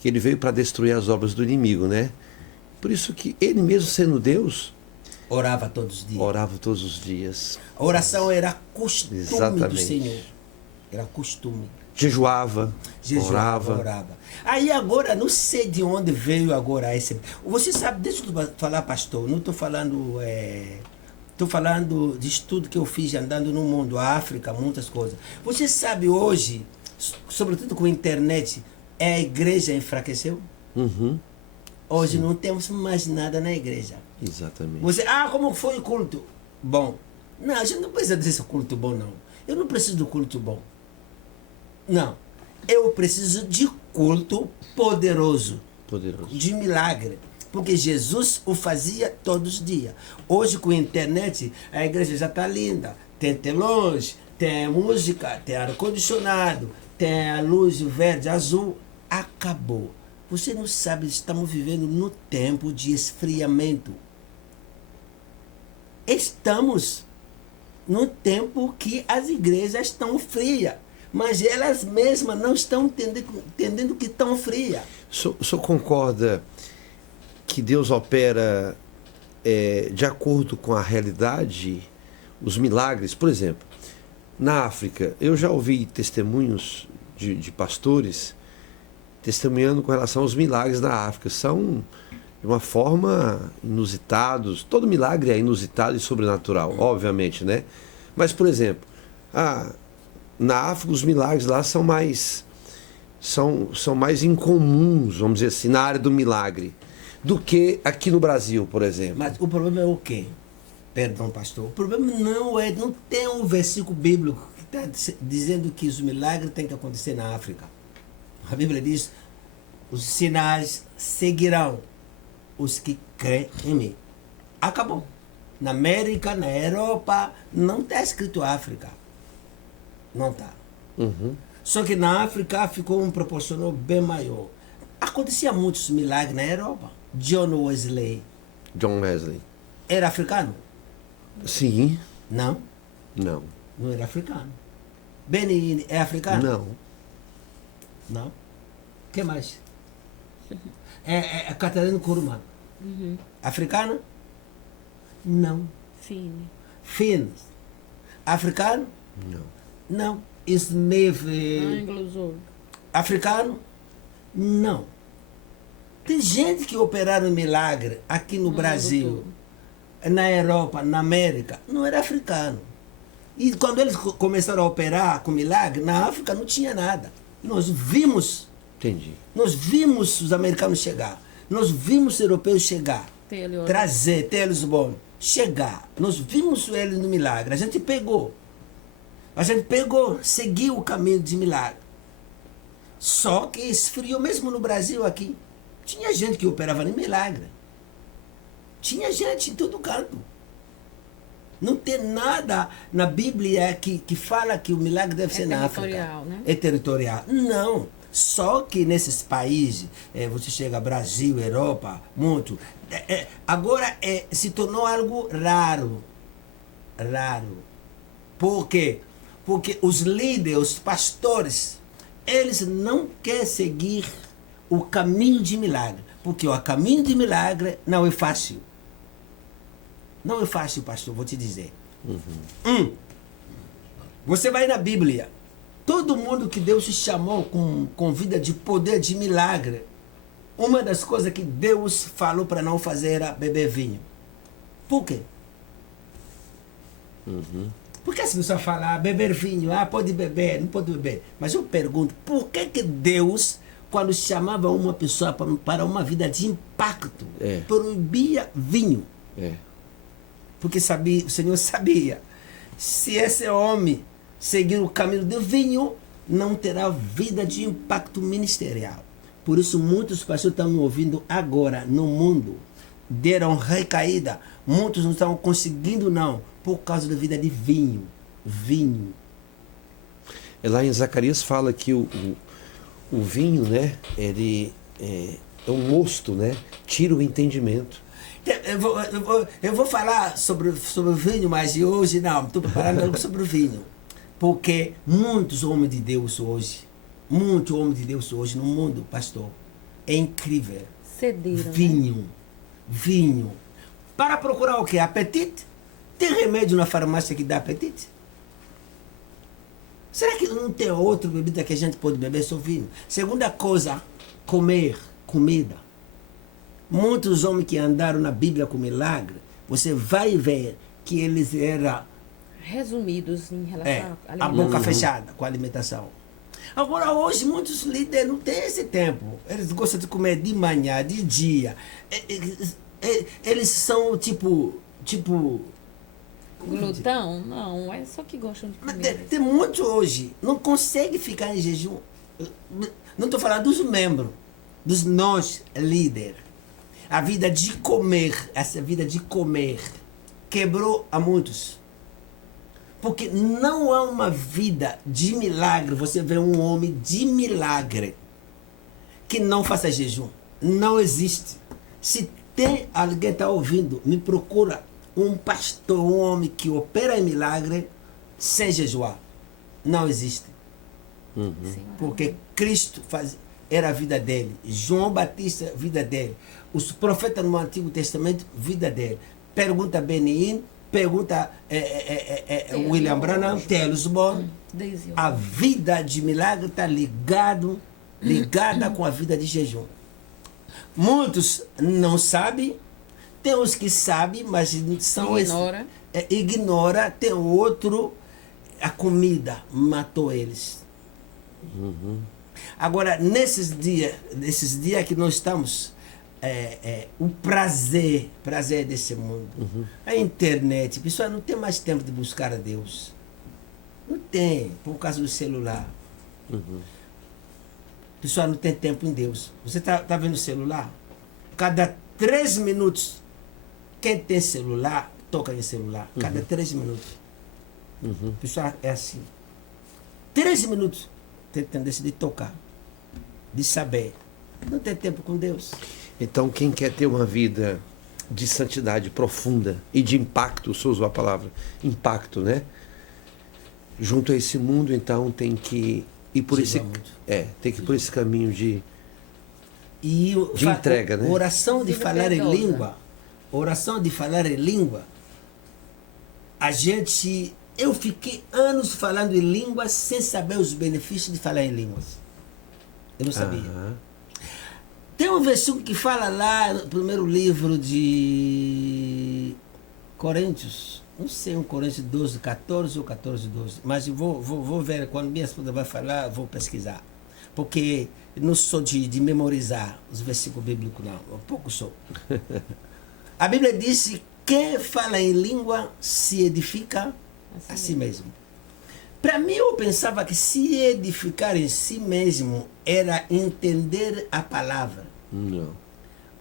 Que ele veio para destruir as obras do inimigo, né? Por isso que ele mesmo sendo Deus... Orava todos os dias. Orava todos os dias. A oração era costume Exatamente. do Senhor. Era costume. Jejuava, orava. Aí agora, não sei de onde veio agora esse... Você sabe, deixa eu falar, pastor, não estou falando... Estou falando de estudo que eu fiz andando no mundo, a África, muitas coisas. Você sabe hoje, sobretudo com a internet, a igreja enfraqueceu? Hoje não temos mais nada na igreja. Exatamente. Você, como foi o culto? Bom. Não, a gente não precisa desse culto bom, não. Eu não preciso do culto bom. Não. Eu preciso de culto poderoso. De milagre. Porque Jesus o fazia todos os dias. Hoje, com a internet, a igreja já está linda. Tem telões, tem música, tem ar-condicionado, tem a luz verde, azul. Acabou. Você não sabe, estamos vivendo no tempo de esfriamento. Estamos no tempo que as igrejas estão frias. Mas elas mesmas não estão entendendo que estão frias. O senhor concorda que Deus opera de acordo com a realidade, os milagres? Por exemplo, na África, eu já ouvi testemunhos de pastores testemunhando com relação aos milagres na África. São de uma forma inusitados. Todo milagre é inusitado e sobrenatural, obviamente, né? Mas, por exemplo, na África os milagres lá são mais incomuns, vamos dizer assim, na área do milagre, do que aqui no Brasil, por exemplo. Mas o problema é o quê? Perdão, pastor. O problema não tem um versículo bíblico que está dizendo que os milagres têm que acontecer na África. A Bíblia diz, os sinais seguirão os que creem em mim. Acabou. Na América, na Europa, não está escrito África. Não está. Uhum. Só que na África ficou um proporcional bem maior. Acontecia muitos milagres na Europa. John Wesley John Wesley. era africano? Sim. Não, Não. não era africano. Benny é africano? Não. Não. O que mais? Catarina Kuruman. Uhum. Africana? Não. Fine. Finn. Africano? Não. Não. Smith. Anglosou. Africano? Não. Tem gente que operaram milagre aqui no Brasil, na Europa, na América, não era africano. E quando eles começaram a operar com milagre, na África não tinha nada. Nós vimos os americanos chegar. Nós vimos os europeus chegar. Trazer, Lisboa, chegar. Nós vimos eles no milagre. A gente pegou, seguiu o caminho de milagre. Só que esfriou mesmo no Brasil aqui. Tinha gente que operava em milagre. Tinha gente em todo canto. Não tem nada na Bíblia que fala que o milagre deve ser na África. Né? É territorial. Não. Só que nesses países, você chega a Brasil, Europa, muito. Agora se tornou algo raro. Raro. Por quê? Porque os líderes, os pastores, eles não querem seguir o caminho de milagre. Porque o caminho de milagre não é fácil. Não é fácil, pastor, vou te dizer. Você vai na Bíblia. Todo mundo que Deus se chamou com vida de poder, de milagre, uma das coisas que Deus falou para não fazer era beber vinho. Por quê? Porque as pessoas falam, beber vinho, pode beber, não pode beber. Mas eu pergunto, por que Deus, quando chamava uma pessoa para uma vida de impacto, proibia vinho? Porque o Senhor sabia, se esse homem seguir o caminho do vinho, não terá vida de impacto ministerial. Por isso, muitos pastores estão ouvindo agora no mundo, deram recaída. Muitos não estão conseguindo, não, por causa da vida de vinho. Vinho. Lá em Zacarias fala que o vinho, né, ele é um mosto, né, tira o entendimento. Eu vou falar sobre o vinho, mas hoje não, estou preparando algo sobre o vinho. Porque muitos homens de Deus hoje no mundo, pastor, é incrível. Cederam, vinho, né? Vinho. Para procurar o quê? Apetite? Tem remédio na farmácia que dá apetite? Será que não tem outra bebida que a gente pode beber, só vinho? Segunda coisa, comer, comida. Muitos homens que andaram na Bíblia com milagre, você vai ver que eles eram resumidos em relação a boca fechada com a alimentação. Agora, hoje, muitos líderes não têm esse tempo. Eles gostam de comer de manhã, de dia. Eles são tipo glutão? Não, é só que gostam de comer. Tem muitos hoje, não consegue ficar em jejum. Não estou falando dos membros, dos nós líderes. A vida de comer, essa vida de comer, quebrou a muitos. Porque não há uma vida de milagre. Você vê um homem de milagre que não faça jejum. Não existe. Se tem alguém que está ouvindo, me procura um pastor, um homem que opera em milagre sem jejuar. Não existe. Porque Cristo era a vida dele. João Batista, vida dele. Os profetas no Antigo Testamento, vida dele. Pergunta Benin, pergunta William Branham, Lisboa. A vida de milagre está ligada com a vida de jejum. Muitos não sabem, tem os que sabem, mas são ignora. Tem outro, a comida matou eles. Agora, nesses dias que nós estamos, o prazer desse mundo, a internet, a pessoa não tem mais tempo de buscar a Deus. Não tem, por causa do celular. A pessoa não tem tempo em Deus. Você está vendo o celular? Cada 3 minutos, quem tem celular toca em celular. Cada 3 minutos. Uhum. O pessoal é assim. 3 minutos tem tendência de tocar, de saber. Não tem tempo com Deus. Então, quem quer ter uma vida de santidade profunda e de impacto, o senhor usou a palavra, impacto, né? Junto a esse mundo, então, tem que ir por esse, tem que ir por esse caminho de entrega, né? Oração de Vida falar em piedosa. língua. Oração de falar em língua. Eu fiquei anos falando em línguas sem saber os benefícios de falar em línguas. Eu não sabia. Aham. Tem um versículo que fala lá no primeiro livro de Coríntios. Não sei, um Coríntios 12, 14 ou 14, 12. Mas eu vou ver, quando minha esposa vai falar, eu vou pesquisar. Porque eu não sou de memorizar os versículos bíblicos, não. Um pouco sou. A Bíblia diz que quem fala em língua se edifica a si mesmo. Para mim, eu pensava que se edificar em si mesmo era entender a palavra. Não.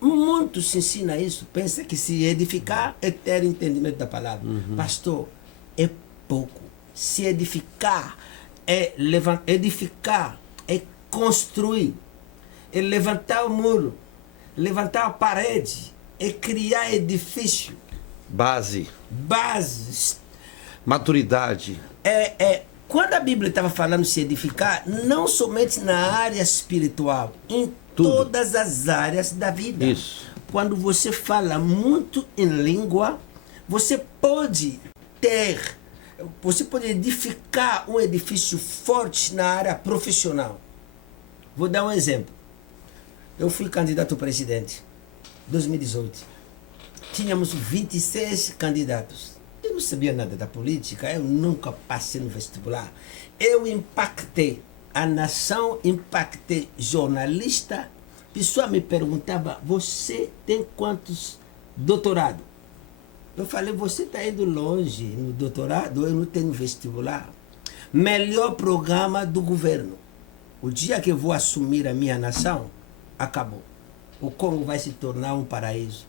Muitos se ensina isso, pensa que se edificar é ter entendimento da palavra. Pastor, é pouco. Se edificar é edificar é construir, é levantar o muro, levantar a parede, é criar edifício, Base, bases. maturidade. Quando a Bíblia estava falando se edificar, não somente na área espiritual, em Tudo. todas as áreas da vida. Isso. Quando você fala muito em língua, você pode edificar um edifício forte na área profissional. Vou dar um exemplo. Eu fui candidato a presidente em 2018. Tínhamos 26 candidatos. Eu não sabia nada da política, eu nunca passei no vestibular. Eu impactei a nação, impactei jornalista. A pessoa me perguntava, você tem quantos doutorados? Eu falei, você está indo longe no doutorado, eu não tenho vestibular. Melhor programa do governo. O dia que eu vou assumir a minha nação, acabou. O Congo vai se tornar um paraíso.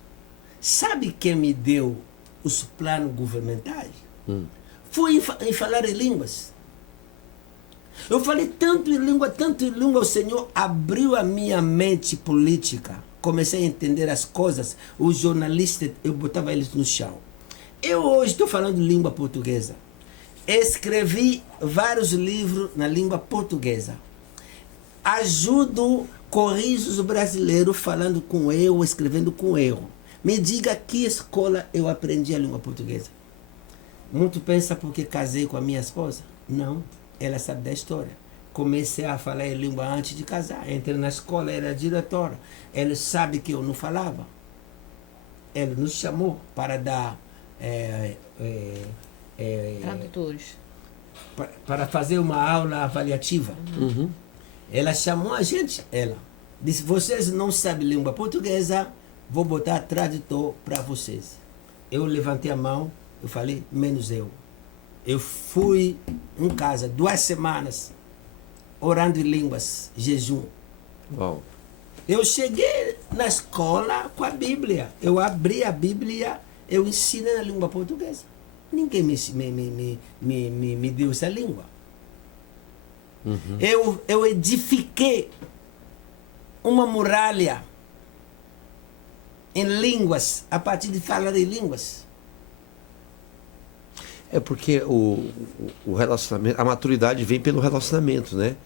Sabe quem me deu os planos governamentais? Fui em falar em línguas. Eu falei tanto em língua, o Senhor abriu a minha mente política. Comecei a entender as coisas. Os jornalistas, eu botava eles no chão. Eu hoje estou falando língua portuguesa. Escrevi vários livros na língua portuguesa. Ajudo, corrijo os brasileiros falando com erro, escrevendo com erro. Me diga que escola eu aprendi a língua portuguesa. Muito pensa porque casei com a minha esposa? Não, ela sabe da história. Comecei a falar em língua antes de casar. Entrei na escola, era diretora. Ela sabe que eu não falava. Ela nos chamou para dar Tradutores. para fazer uma aula avaliativa. Uhum. Ela chamou a gente, ela disse, vocês não sabem língua portuguesa, vou botar tradutor para vocês. Eu levantei a mão, eu falei, menos eu. Eu fui em casa 2 semanas, orando em línguas, jejum. Uau. Eu cheguei na escola com a Bíblia. Eu abri a Bíblia, eu ensinei na língua portuguesa. Ninguém me deu essa língua. Uhum. Eu edifiquei uma muralha em línguas, a partir de falar em línguas. É porque o relacionamento, a maturidade vem pelo relacionamento, né?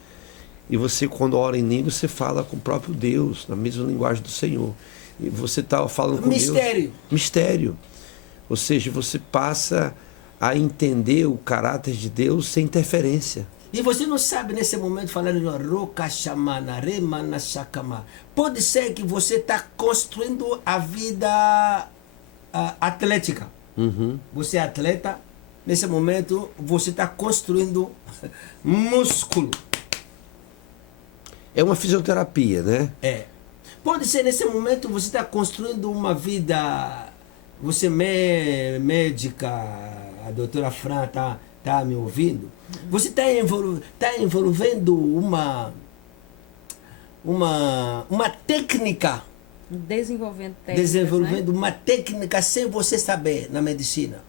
E você, quando ora em língua, você fala com o próprio Deus, na mesma linguagem do Senhor. E você está falando com Mistério. Deus. Mistério. Ou seja, você passa a entender o caráter de Deus sem interferência. E você não sabe nesse momento falando roca chamana, remana chacama. Pode ser que você está construindo a vida atlética. Uhum. Você é atleta, nesse momento você está construindo músculo. É uma fisioterapia, né? É. Pode ser nesse momento você está construindo uma vida. Você é médica, a doutora Fran tá me ouvindo. Você está envolvendo uma técnica Desenvolvendo técnicas, desenvolvendo uma técnica sem você saber na medicina.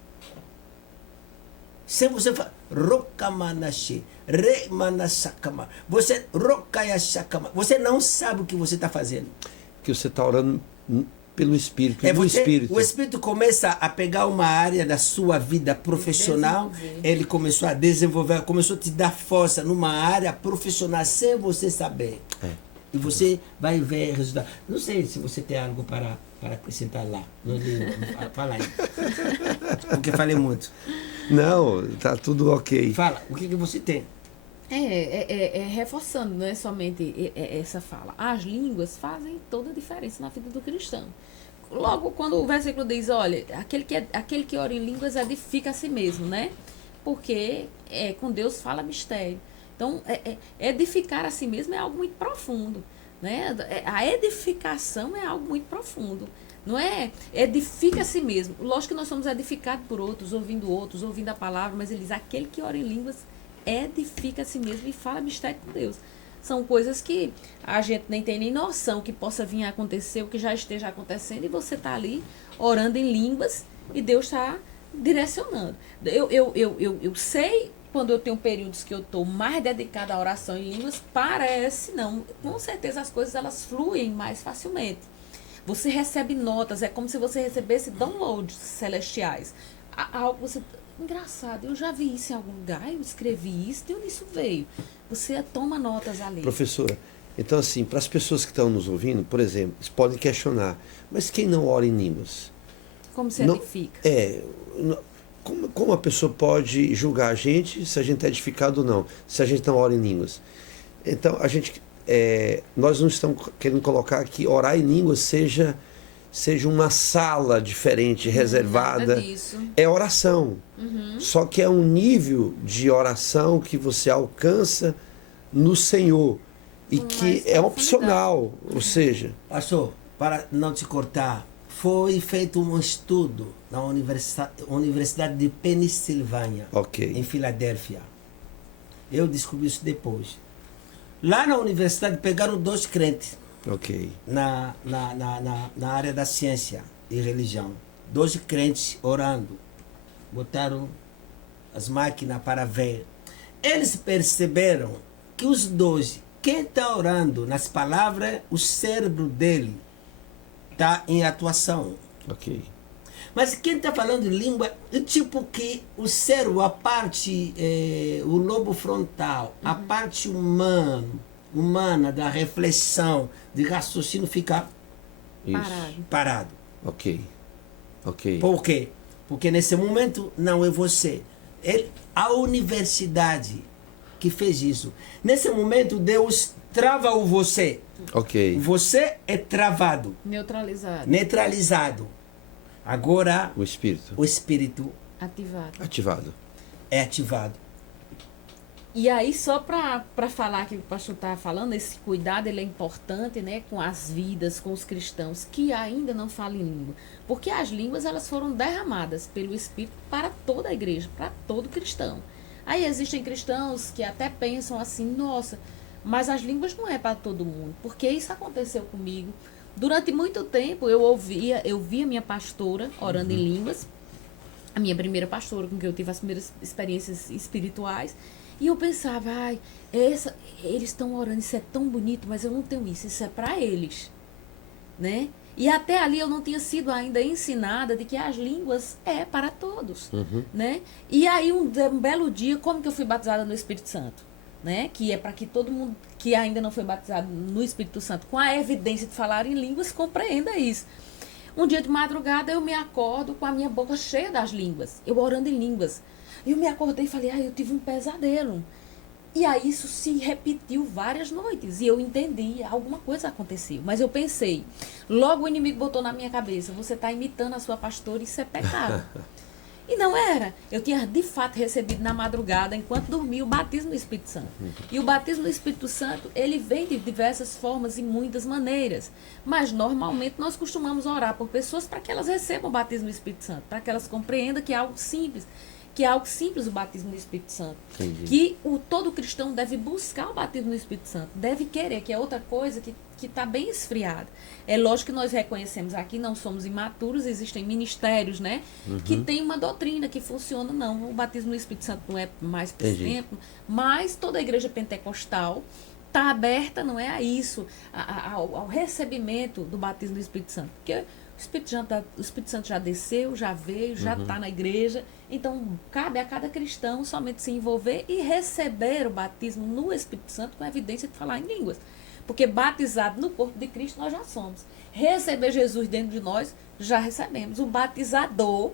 Sem você falar, rokamanashi, remanasakama, você rokayashakama, você não sabe o que você está fazendo. Que você está orando pelo Espírito, do Você, Espírito. o Espírito começa a pegar uma área da sua vida profissional, ele começou a desenvolver, começou a te dar força numa área profissional sem você saber. E você vai ver resultado. Não sei se você tem algo para acrescentar lá. Fala aí. Porque falei muito. Não, tá tudo ok. Fala, o que você tem? Reforçando, não é somente essa fala. As línguas fazem toda a diferença na vida do cristão. Logo, quando o versículo diz, olha, aquele que ora em línguas edifica a si mesmo, né? Porque com Deus fala mistério. Então, edificar a si mesmo é algo muito profundo, né? A edificação é algo muito profundo. Não é edifica a si mesmo. Lógico que nós somos edificados por outros, ouvindo a palavra, mas ele diz, aquele que ora em línguas edifica a si mesmo e fala mistério com Deus. São coisas que a gente nem tem nem noção que possa vir a acontecer, o que já esteja acontecendo, e você está ali orando em línguas e Deus está direcionando. Eu sei quando eu tenho períodos que eu estou mais dedicada à oração em línguas, parece não. Com certeza as coisas elas fluem mais facilmente. Você recebe notas, é como se você recebesse downloads celestiais. Algo você... Engraçado, eu já vi isso em algum lugar, eu escrevi isso, de onde isso veio? Você toma notas ali. Professora, então assim, para as pessoas que estão nos ouvindo, por exemplo, eles podem questionar, mas quem não ora em línguas? Como se edifica? Como a pessoa pode julgar a gente se a gente é edificado ou não, se a gente não ora em línguas? Então, nós não estamos querendo colocar que orar em línguas seja uma sala diferente, reservada. Nada disso. É oração. Só que é um nível de oração que você alcança no Senhor. E que é opcional. Ou seja... Pastor, para não te cortar, foi feito um estudo na Universidade de Pensilvânia, em Filadélfia. Eu descobri isso depois. Lá na universidade pegaram 2 crentes. Na área da ciência e religião. 2 crentes orando. Botaram as máquinas para ver. Eles perceberam que os 2, quem está orando nas palavras, o cérebro dele está em atuação. Mas quem está falando língua, é tipo que o cérebro, a parte, o lobo frontal, a parte humana da reflexão, de raciocínio fica parado. Ok. Por quê? Porque nesse momento não é você. A universidade que fez isso. Nesse momento Deus trava o você. Você é travado. Neutralizado. Agora o espírito ativado. É ativado. E aí, só para falar que o pastor estava falando, esse cuidado ele é importante, né, com as vidas, com os cristãos que ainda não falam em língua. Porque as línguas elas foram derramadas pelo Espírito para toda a igreja, para todo cristão. Aí existem cristãos que até pensam assim, nossa, mas as línguas não é para todo mundo. Porque isso aconteceu comigo. Durante muito tempo eu via minha pastora orando em línguas, a minha primeira pastora com quem eu tive as primeiras experiências espirituais. E eu pensava, eles estão orando, isso é tão bonito, mas eu não tenho isso é para eles, né? E até ali eu não tinha sido ainda ensinada de que as línguas é para todos, né? E aí um belo dia, como que eu fui batizada no Espírito Santo, né? Que é para que todo mundo que ainda não foi batizado no Espírito Santo, com a evidência de falar em línguas, compreenda isso. Um dia de madrugada eu me acordo com a minha boca cheia das línguas, eu orando em línguas. Eu me acordei e falei, eu tive um pesadelo. E aí isso se repetiu várias noites. E eu entendi, alguma coisa aconteceu. Mas eu pensei, logo o inimigo botou na minha cabeça, você está imitando a sua pastora, isso é pecado. E não era. Eu tinha de fato recebido na madrugada, enquanto dormia, o batismo do Espírito Santo. E o batismo do Espírito Santo, ele vem de diversas formas e muitas maneiras. Mas normalmente nós costumamos orar por pessoas para que elas recebam o batismo do Espírito Santo, para que elas compreendam que é algo simples. que é algo simples o batismo no Espírito Santo. Entendi. Que todo cristão deve buscar o batismo no Espírito Santo, deve querer, que é outra coisa que está bem esfriada. É lógico que nós reconhecemos aqui, não somos imaturos, existem ministérios, né, que tem uma doutrina que funciona, não, o batismo no Espírito Santo não é mais por esse tempo, mas toda a igreja pentecostal está aberta, não é, a isso, ao recebimento do batismo do Espírito Santo, porque o Espírito Santo já desceu, já veio, já está na igreja. Então, cabe a cada cristão somente se envolver e receber o batismo no Espírito Santo com a evidência de falar em línguas. Porque batizado no corpo de Cristo nós já somos. Receber Jesus dentro de nós, já recebemos. O batizador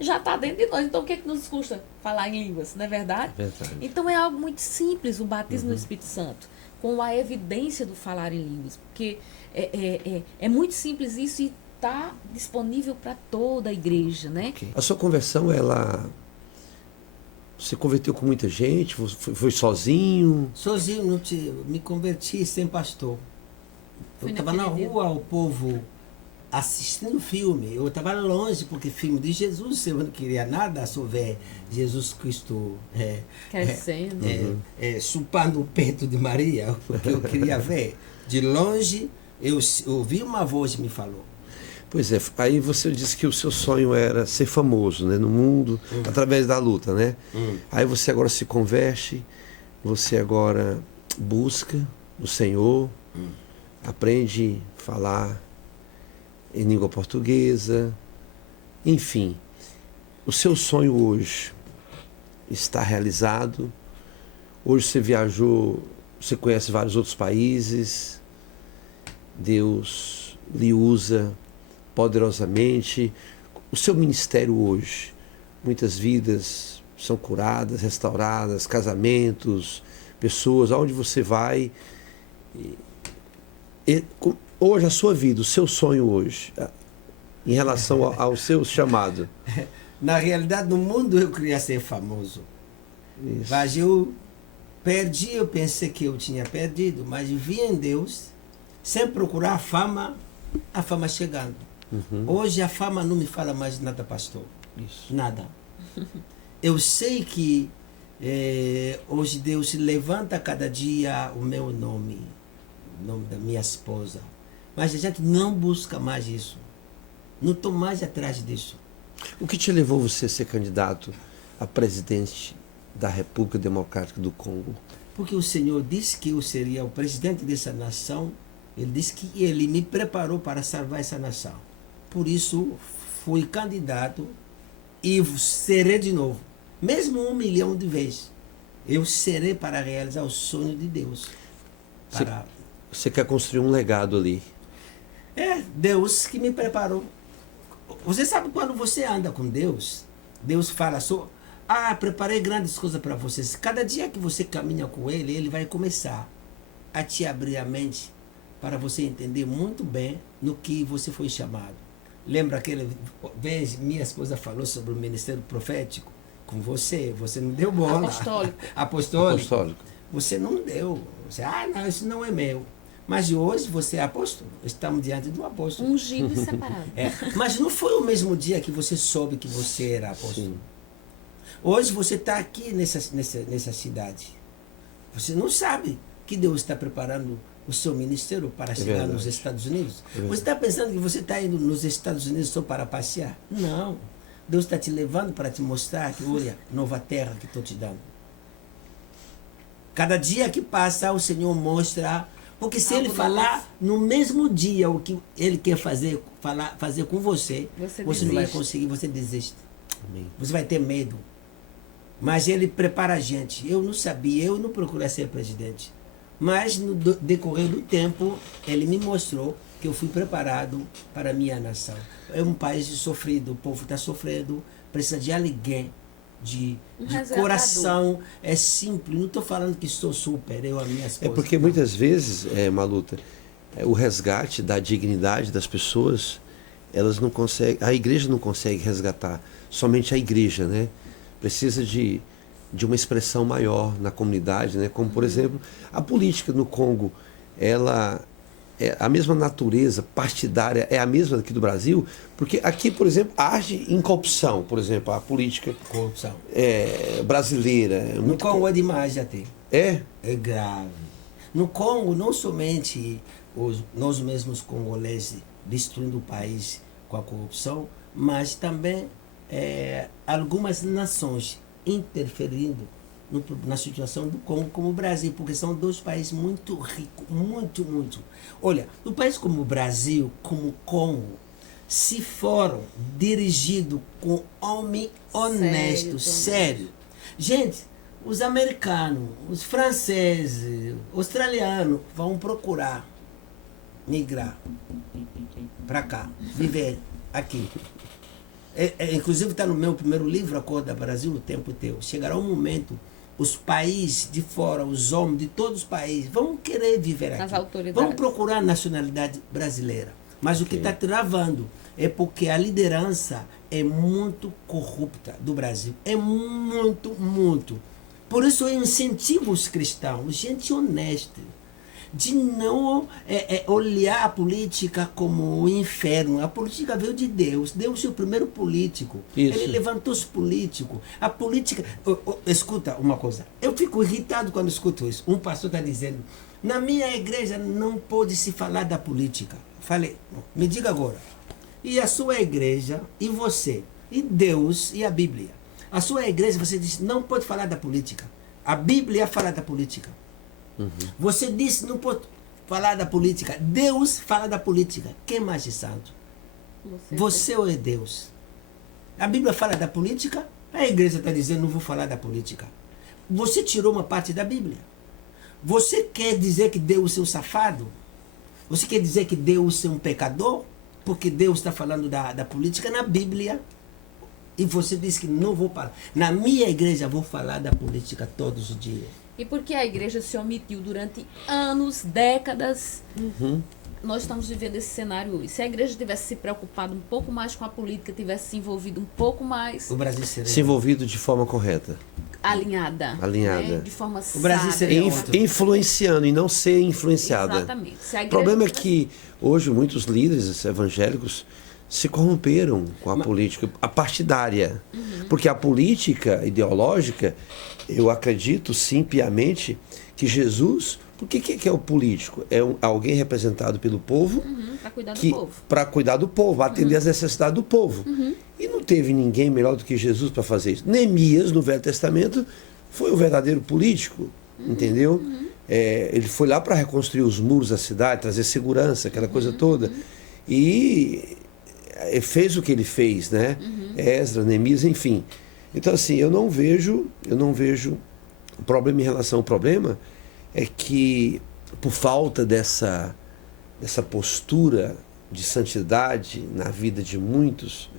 já está dentro de nós. Então, o que nos custa falar em línguas, não é verdade? Verdade. Então, é algo muito simples o batismo no Espírito Santo, com a evidência do falar em línguas. Porque é muito simples isso e está disponível para toda a igreja, né? Okay. A sua conversão, você converteu com muita gente? Foi sozinho? Sozinho, me converti sem pastor. Eu estava na rua, o povo assistindo filme. Eu estava longe, porque filme de Jesus, eu não queria nada, só ver Jesus Cristo crescendo, chupando o peito de Maria, o que eu queria ver. De longe, eu ouvi uma voz que me falou. Pois é, aí você disse que o seu sonho era ser famoso, né, no mundo, através da luta, né? Aí você agora se converte, você agora busca o Senhor, aprende a falar em língua portuguesa, enfim. O seu sonho hoje está realizado. Hoje você viajou, você conhece vários outros países, Deus lhe usa poderosamente. O seu ministério hoje, muitas vidas são curadas, restauradas, casamentos, pessoas, aonde você vai. Hoje a sua vida, o seu sonho hoje, em relação ao seu chamado. Na realidade, no mundo eu queria ser famoso. Isso. Mas eu pensei que eu tinha perdido, mas vi em Deus, sem procurar a fama chegando. Hoje a fama não me fala mais nada, pastor. Isso. Nada. Eu sei que hoje Deus levanta cada dia o meu nome, o nome da minha esposa. Mas a gente não busca mais isso. Não estou mais atrás disso. O que te levou você a ser candidato a presidente da República Democrática do Congo? Porque o Senhor disse que eu seria o presidente dessa nação. Ele disse que Ele me preparou para salvar essa nação. Por isso, fui candidato e serei de novo. Mesmo 1 milhão de vezes. Eu serei para realizar o sonho de Deus. Você quer construir um legado ali. É Deus que me preparou. Você sabe quando você anda com Deus, Deus fala só, preparei grandes coisas para vocês. Cada dia que você caminha com Ele, Ele vai começar a te abrir a mente para você entender muito bem no que você foi chamado. Lembra aquela vez minha esposa falou sobre o ministério profético com você? Você não deu bola. Apostólico. Você não deu. Você, não, isso não é meu. Mas hoje você é apóstolo. Estamos diante do apóstolo. Ungido e separado. Mas não foi o mesmo dia que você soube que você era apóstolo. Sim. Hoje você está aqui nessa cidade. Você não sabe que Deus está preparando o seu ministério para chegar nos Estados Unidos. Você está pensando que você está indo nos Estados Unidos só para passear? Não. Deus está te levando para te mostrar que, olha, nova terra que estou te dando. Cada dia que passa, o Senhor mostra. Porque se Ele falar no mesmo dia o que Ele quer fazer com você, você não vai conseguir, você desiste. Amém. Você vai ter medo. Mas Ele prepara a gente. Eu não sabia, eu não procurei ser presidente. Mas no decorrer do tempo, Ele me mostrou que eu fui preparado para a minha nação. É um país sofrido, o povo está sofrendo, precisa de alguém, de coração. É simples, não estou falando que estou super, eu a minha esposa. É porque muitas vezes, Maluta, o resgate da dignidade das pessoas, elas não conseguem, a igreja não consegue resgatar, somente a igreja, né? Precisa de uma expressão maior na comunidade, né? Como, por exemplo, a política no Congo, ela a mesma natureza partidária é a mesma aqui do Brasil? Porque aqui, por exemplo, age em corrupção, por exemplo, a política Corrupção. brasileira. É No muito Congo é demais já tem. É? É grave. No Congo, não somente nós mesmos congoleses destruindo o país com a corrupção, mas também algumas nações interferindo na situação do Congo como o Brasil, porque são dois países muito ricos, muito. Olha, no país como o Brasil, como o Congo, se foram dirigidos com homem honesto, sério. Gente, os americanos, os franceses, os australianos vão procurar migrar para cá, viver aqui. Inclusive está no meu primeiro livro, Acorda Brasil, o Tempo Teu. Chegará um momento, os países de fora, os homens de todos os países vão querer viver aqui. As autoridades. Vão procurar a nacionalidade brasileira. Mas o que está travando é porque a liderança é muito corrupta do Brasil. É muito. Por isso eu incentivo os cristãos, gente honesta, de não olhar a política como o inferno. A política veio de Deus. Deus é o primeiro político. Isso. Ele levantou os políticos. A política... Escuta uma coisa. Eu fico irritado quando escuto isso. Um pastor está dizendo, na minha igreja não pode se falar da política. Falei, me diga agora. E a sua igreja, e você, e Deus, e a Bíblia. A sua igreja, você diz, não pode falar da política. A Bíblia fala da política. Você disse não pode falar da política. Deus fala da política. Quem mais é santo? Você ou é Deus? A Bíblia fala da política, a igreja está dizendo não vou falar da política. Você tirou uma parte da Bíblia. Você quer dizer que Deus é um safado? Você quer dizer que Deus é um pecador? Porque Deus está falando da política na Bíblia. E você diz que não vou falar. Na minha igreja vou falar da política todos os dias. E porque a igreja se omitiu durante anos, décadas, nós estamos vivendo esse cenário hoje. Se a igreja tivesse se preocupado um pouco mais com a política, tivesse se envolvido um pouco mais... O Brasil seria... Se envolvido de forma correta. Alinhada. Né? De forma O Brasil seria influenciando e não ser influenciada. Exatamente. O problema é que hoje muitos líderes evangélicos se corromperam com a política, a partidária. Porque a política ideológica, eu acredito sim piamente que Jesus... Porque que é o político? É alguém representado pelo povo para cuidar do povo. Para cuidar do povo, atender às necessidades do povo. E não teve ninguém melhor do que Jesus para fazer isso. Neemias, no Velho Testamento, foi o verdadeiro político, entendeu? Ele foi lá para reconstruir os muros da cidade, trazer segurança, aquela coisa toda. E fez o que ele fez, né? Esdras, Neemias, enfim. Então, assim, eu não vejo o problema em relação ao problema é que, por falta dessa postura de santidade na vida de muitos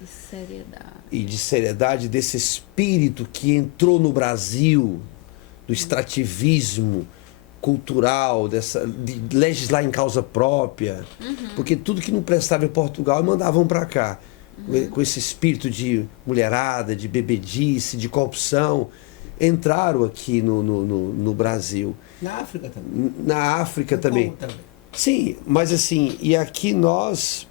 e de seriedade desse espírito que entrou no Brasil, do extrativismo cultural, de legislar em causa própria, porque tudo que não prestava em Portugal mandavam para cá, com esse espírito de mulherada, de bebedice, de corrupção, entraram aqui no Brasil. Na África também. Na África também. Sim, mas assim, e aqui nós,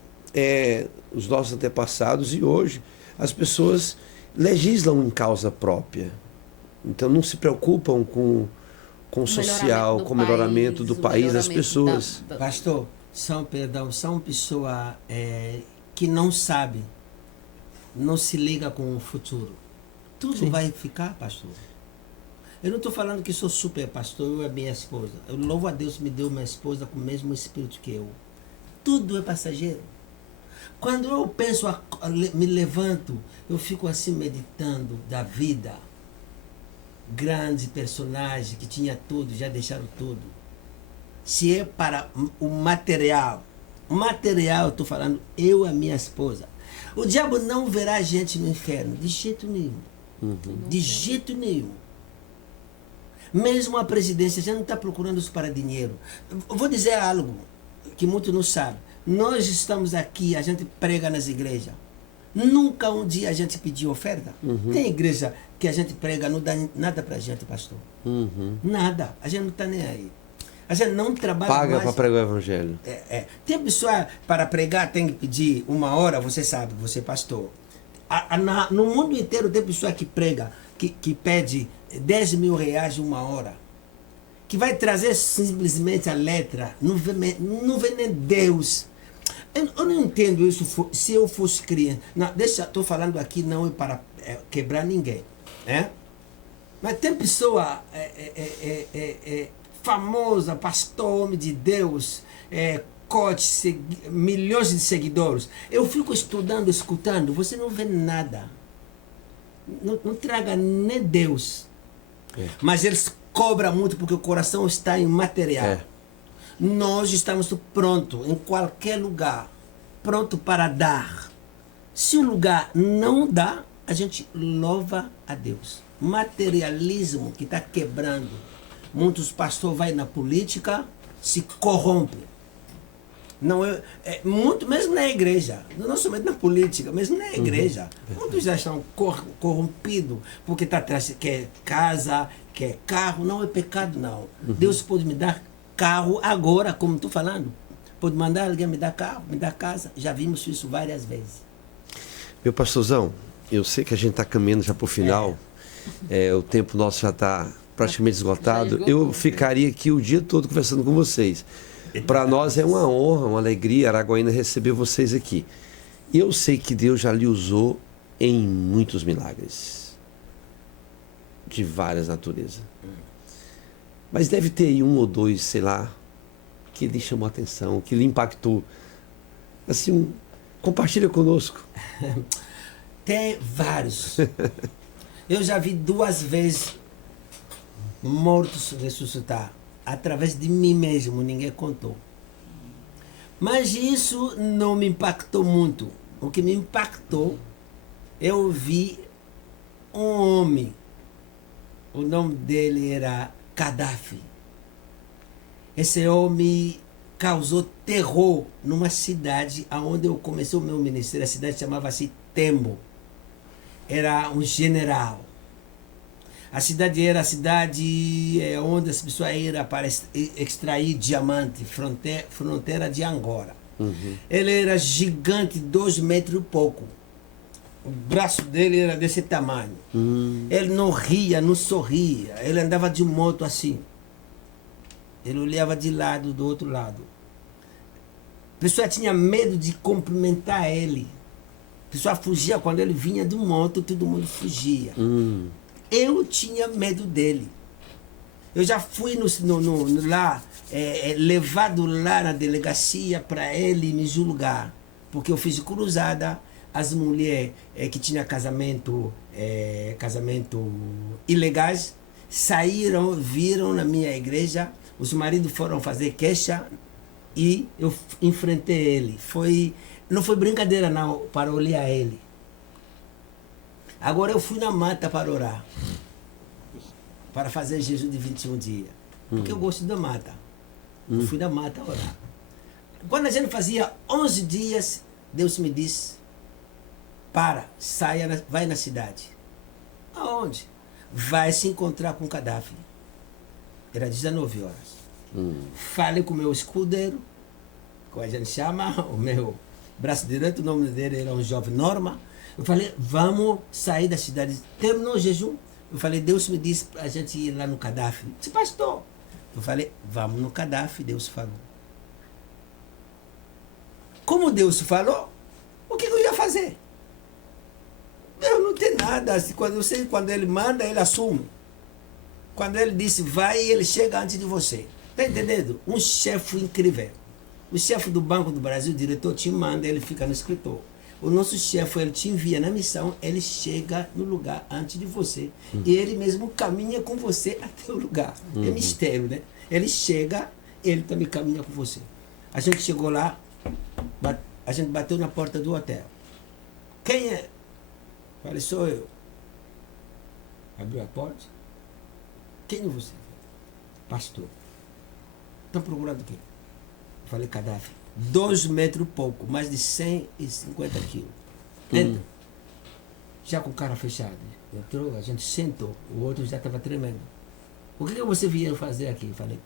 os nossos antepassados e hoje, as pessoas legislam em causa própria. Então não se preocupam com o social, com o melhoramento do país, das pessoas. Pastor, são pessoas que não sabem, não se liga com o futuro. Tudo vai ficar, pastor. Eu não estou falando que sou super pastor, eu e a minha esposa. Eu louvo a Deus me deu uma esposa com o mesmo espírito que eu. Tudo é passageiro. Quando eu penso, me levanto, eu fico assim meditando da vida. Grandes personagens que tinha tudo, já deixaram tudo. Se é para o material, eu estou falando eu e a minha esposa. O diabo não verá gente no inferno, de jeito nenhum. De jeito nenhum. Mesmo a presidência já não está procurando isso para dinheiro. Eu vou dizer algo que muitos não sabem. Nós estamos aqui, a gente prega nas igrejas. Nunca um dia a gente pediu oferta. Tem igreja que a gente prega, não dá nada para a gente, pastor. Nada. A gente não está nem aí. A gente não trabalha Paga mais. para pregar o evangelho. Tem pessoa, para pregar, tem que pedir 1 hora, você sabe, você é pastor. No mundo inteiro tem pessoa que prega, que pede 10 mil reais 1 hora. Que vai trazer simplesmente a letra. Não vê nem Deus. Eu não entendo isso se eu fosse criança. Não, estou falando aqui não é para quebrar ninguém. Né? Mas tem pessoa famosa, pastor, homem de Deus, coach, milhões de seguidores. Eu fico estudando, escutando, você não vê nada. Não traga nem Deus. Mas eles cobram muito porque o coração está em material. Nós estamos prontos em qualquer lugar, pronto para dar. Se o lugar não dá, a gente louva a Deus. Materialismo que está quebrando. Muitos pastores vão na política, se corrompem. Não muito, mesmo na igreja, não somente na política, mesmo na igreja. Muitos já estão corrompidos, porque quer casa, quer carro. Não é pecado, não. Deus pode me dar carro agora, como estou falando. Pode mandar alguém me dar carro, me dar casa. Já vimos isso várias vezes. Meu pastorzão, eu sei que a gente está caminhando já para o final. O tempo nosso já está praticamente esgotado. Eu ficaria aqui o dia todo conversando com vocês. Para nós é uma honra, uma alegria, Araguaína, receber vocês aqui. Eu sei que Deus já lhe usou em muitos milagres. De várias naturezas. Mas deve ter aí 1 ou 2, sei lá, que lhe chamou a atenção, que lhe impactou. Assim, compartilha conosco. Tem vários. Eu já vi 2 vezes mortos ressuscitar. Através de mim mesmo, ninguém contou. Mas isso não me impactou muito. O que me impactou, eu vi um homem. O nome dele era Gaddafi. Esse homem causou terror numa cidade onde eu comecei o meu ministério. A cidade chamava-se Tembo. Era um general. A cidade era a cidade onde as pessoas iam para extrair diamante, fronteira de Angola. Ele era gigante, 2 metros e pouco. O braço dele era desse tamanho. Ele não ria, não sorria. Ele andava de moto assim. Ele olhava de lado, do outro lado. A pessoa tinha medo de cumprimentar ele. A pessoa fugia quando ele vinha de moto, todo mundo fugia. Eu tinha medo dele. Eu já fui lá, levado lá na delegacia para ele me julgar. Porque eu fiz cruzada, as mulheres que tinham casamento ilegais, saíram, viram na minha igreja, os maridos foram fazer queixa e eu enfrentei ele. Não foi brincadeira não, para olhar ele. Agora eu fui na mata para orar. Para fazer jejum de 21 dias. Porque eu gosto da mata. Eu fui na mata orar. Quando a gente fazia 11 dias, Deus me disse, saia, vai na cidade. Aonde? Vai se encontrar com Gaddafi. Era 19 horas. Falei com o meu escudeiro, como a gente chama, o meu braço direito, o nome dele era um jovem Norma. Eu falei, vamos sair da cidade. Terminou o jejum. Eu falei, Deus me disse para a gente ir lá no Gaddafi. Disse, pastor. Eu falei, vamos no Gaddafi, Deus falou. Como Deus falou, o que eu ia fazer? Eu não tenho nada. Eu sei quando ele manda, ele assume. Quando ele disse, vai, ele chega antes de você. Está entendendo? Um chefe incrível. O chefe do Banco do Brasil, o diretor, te manda, ele fica no escritório. O nosso chefe, ele te envia na missão, ele chega no lugar antes de você. E ele mesmo caminha com você até o lugar. É mistério, né? Ele chega, ele também caminha com você. A gente chegou lá, a gente bateu na porta do hotel. Quem é? Falei, sou eu. Abriu a porta. Quem é você? Pastor. Estão procurando quem? Falei, Gaddafi. 2 metros e pouco, mais de 150 quilos. Entra. Já com o cara fechado. Entrou, a gente sentou. O outro já estava tremendo. O que você veio fazer aqui? Falei,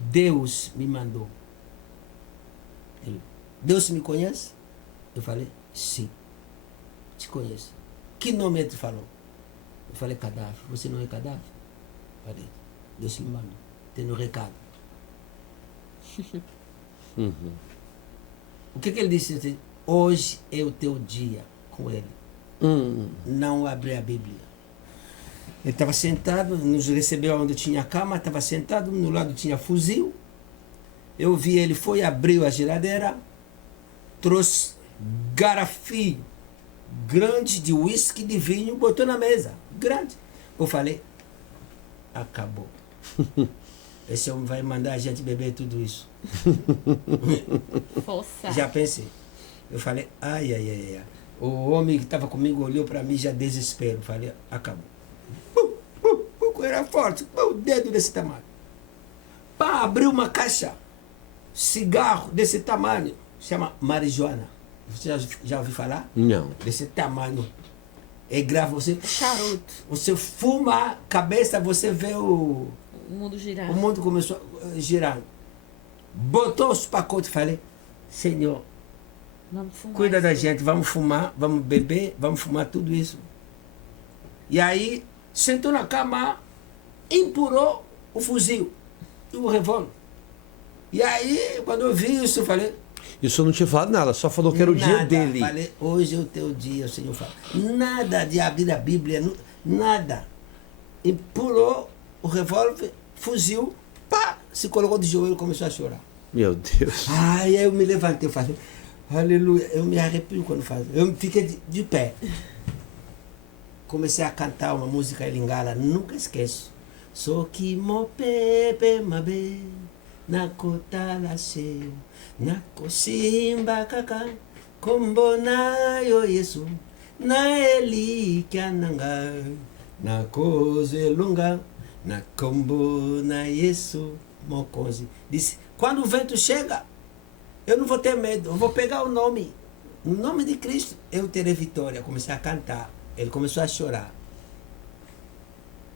Deus me mandou. Ele, Deus me conhece? Eu falei, sim, te conheço. Que nome ele te falou? Eu falei, Cadáver. Você não é Cadáver? Eu falei, Deus me mandou. Tem um recado. O que ele disse? Hoje é o teu dia com ele. Não abri a Bíblia. Ele estava sentado, nos recebeu onde tinha cama, estava sentado, no lado tinha fuzil. Eu vi ele, foi, abriu a geladeira, trouxe garrafinho grande de uísque, de vinho, botou na mesa. Grande. Eu falei, acabou. Esse homem vai mandar a gente beber tudo isso. Força. Já pensei. Eu falei, ai. O homem que estava comigo olhou para mim, já desespero. Falei, acabou. Era forte, o dedo desse tamanho. Pá, abriu uma caixa, cigarro desse tamanho, chama marijuana. Você já ouviu falar? Não. Desse tamanho. É grave, você... Charuto. Você fuma a cabeça, você vê O mundo girar. o mundo começou a girar. Botou os pacotes, falei, Senhor, Vamos fumar cuida da isso. gente, vamos fumar, vamos beber, vamos fumar tudo isso. E aí, sentou na cama, empurrou o fuzil e o revólver. E aí, quando eu vi isso, eu falei... E o senhor não tinha falado nada, só falou que era o dia nada. dele. Falei, hoje é o teu dia, o Senhor fala. Nada de abrir a Bíblia, nada. Empurrou o revólver, fuzil, pá, se colocou de joelho e começou a chorar. Meu Deus. Aí eu me levantei, eu falei, aleluia, eu me arrepio quando faço. Eu fiquei de pé. Comecei a cantar uma música em Lingala, nunca esqueço. So que mo pepe mabe, na kota lashe, na kosimba kaka, kombona yo Yesu, na eli kyananga, na koze lunga, na kombona Yesu mokozi. Disse, quando o vento chega, eu não vou ter medo, eu vou pegar o nome de Cristo, eu terei vitória. Comecei a cantar, ele começou a chorar.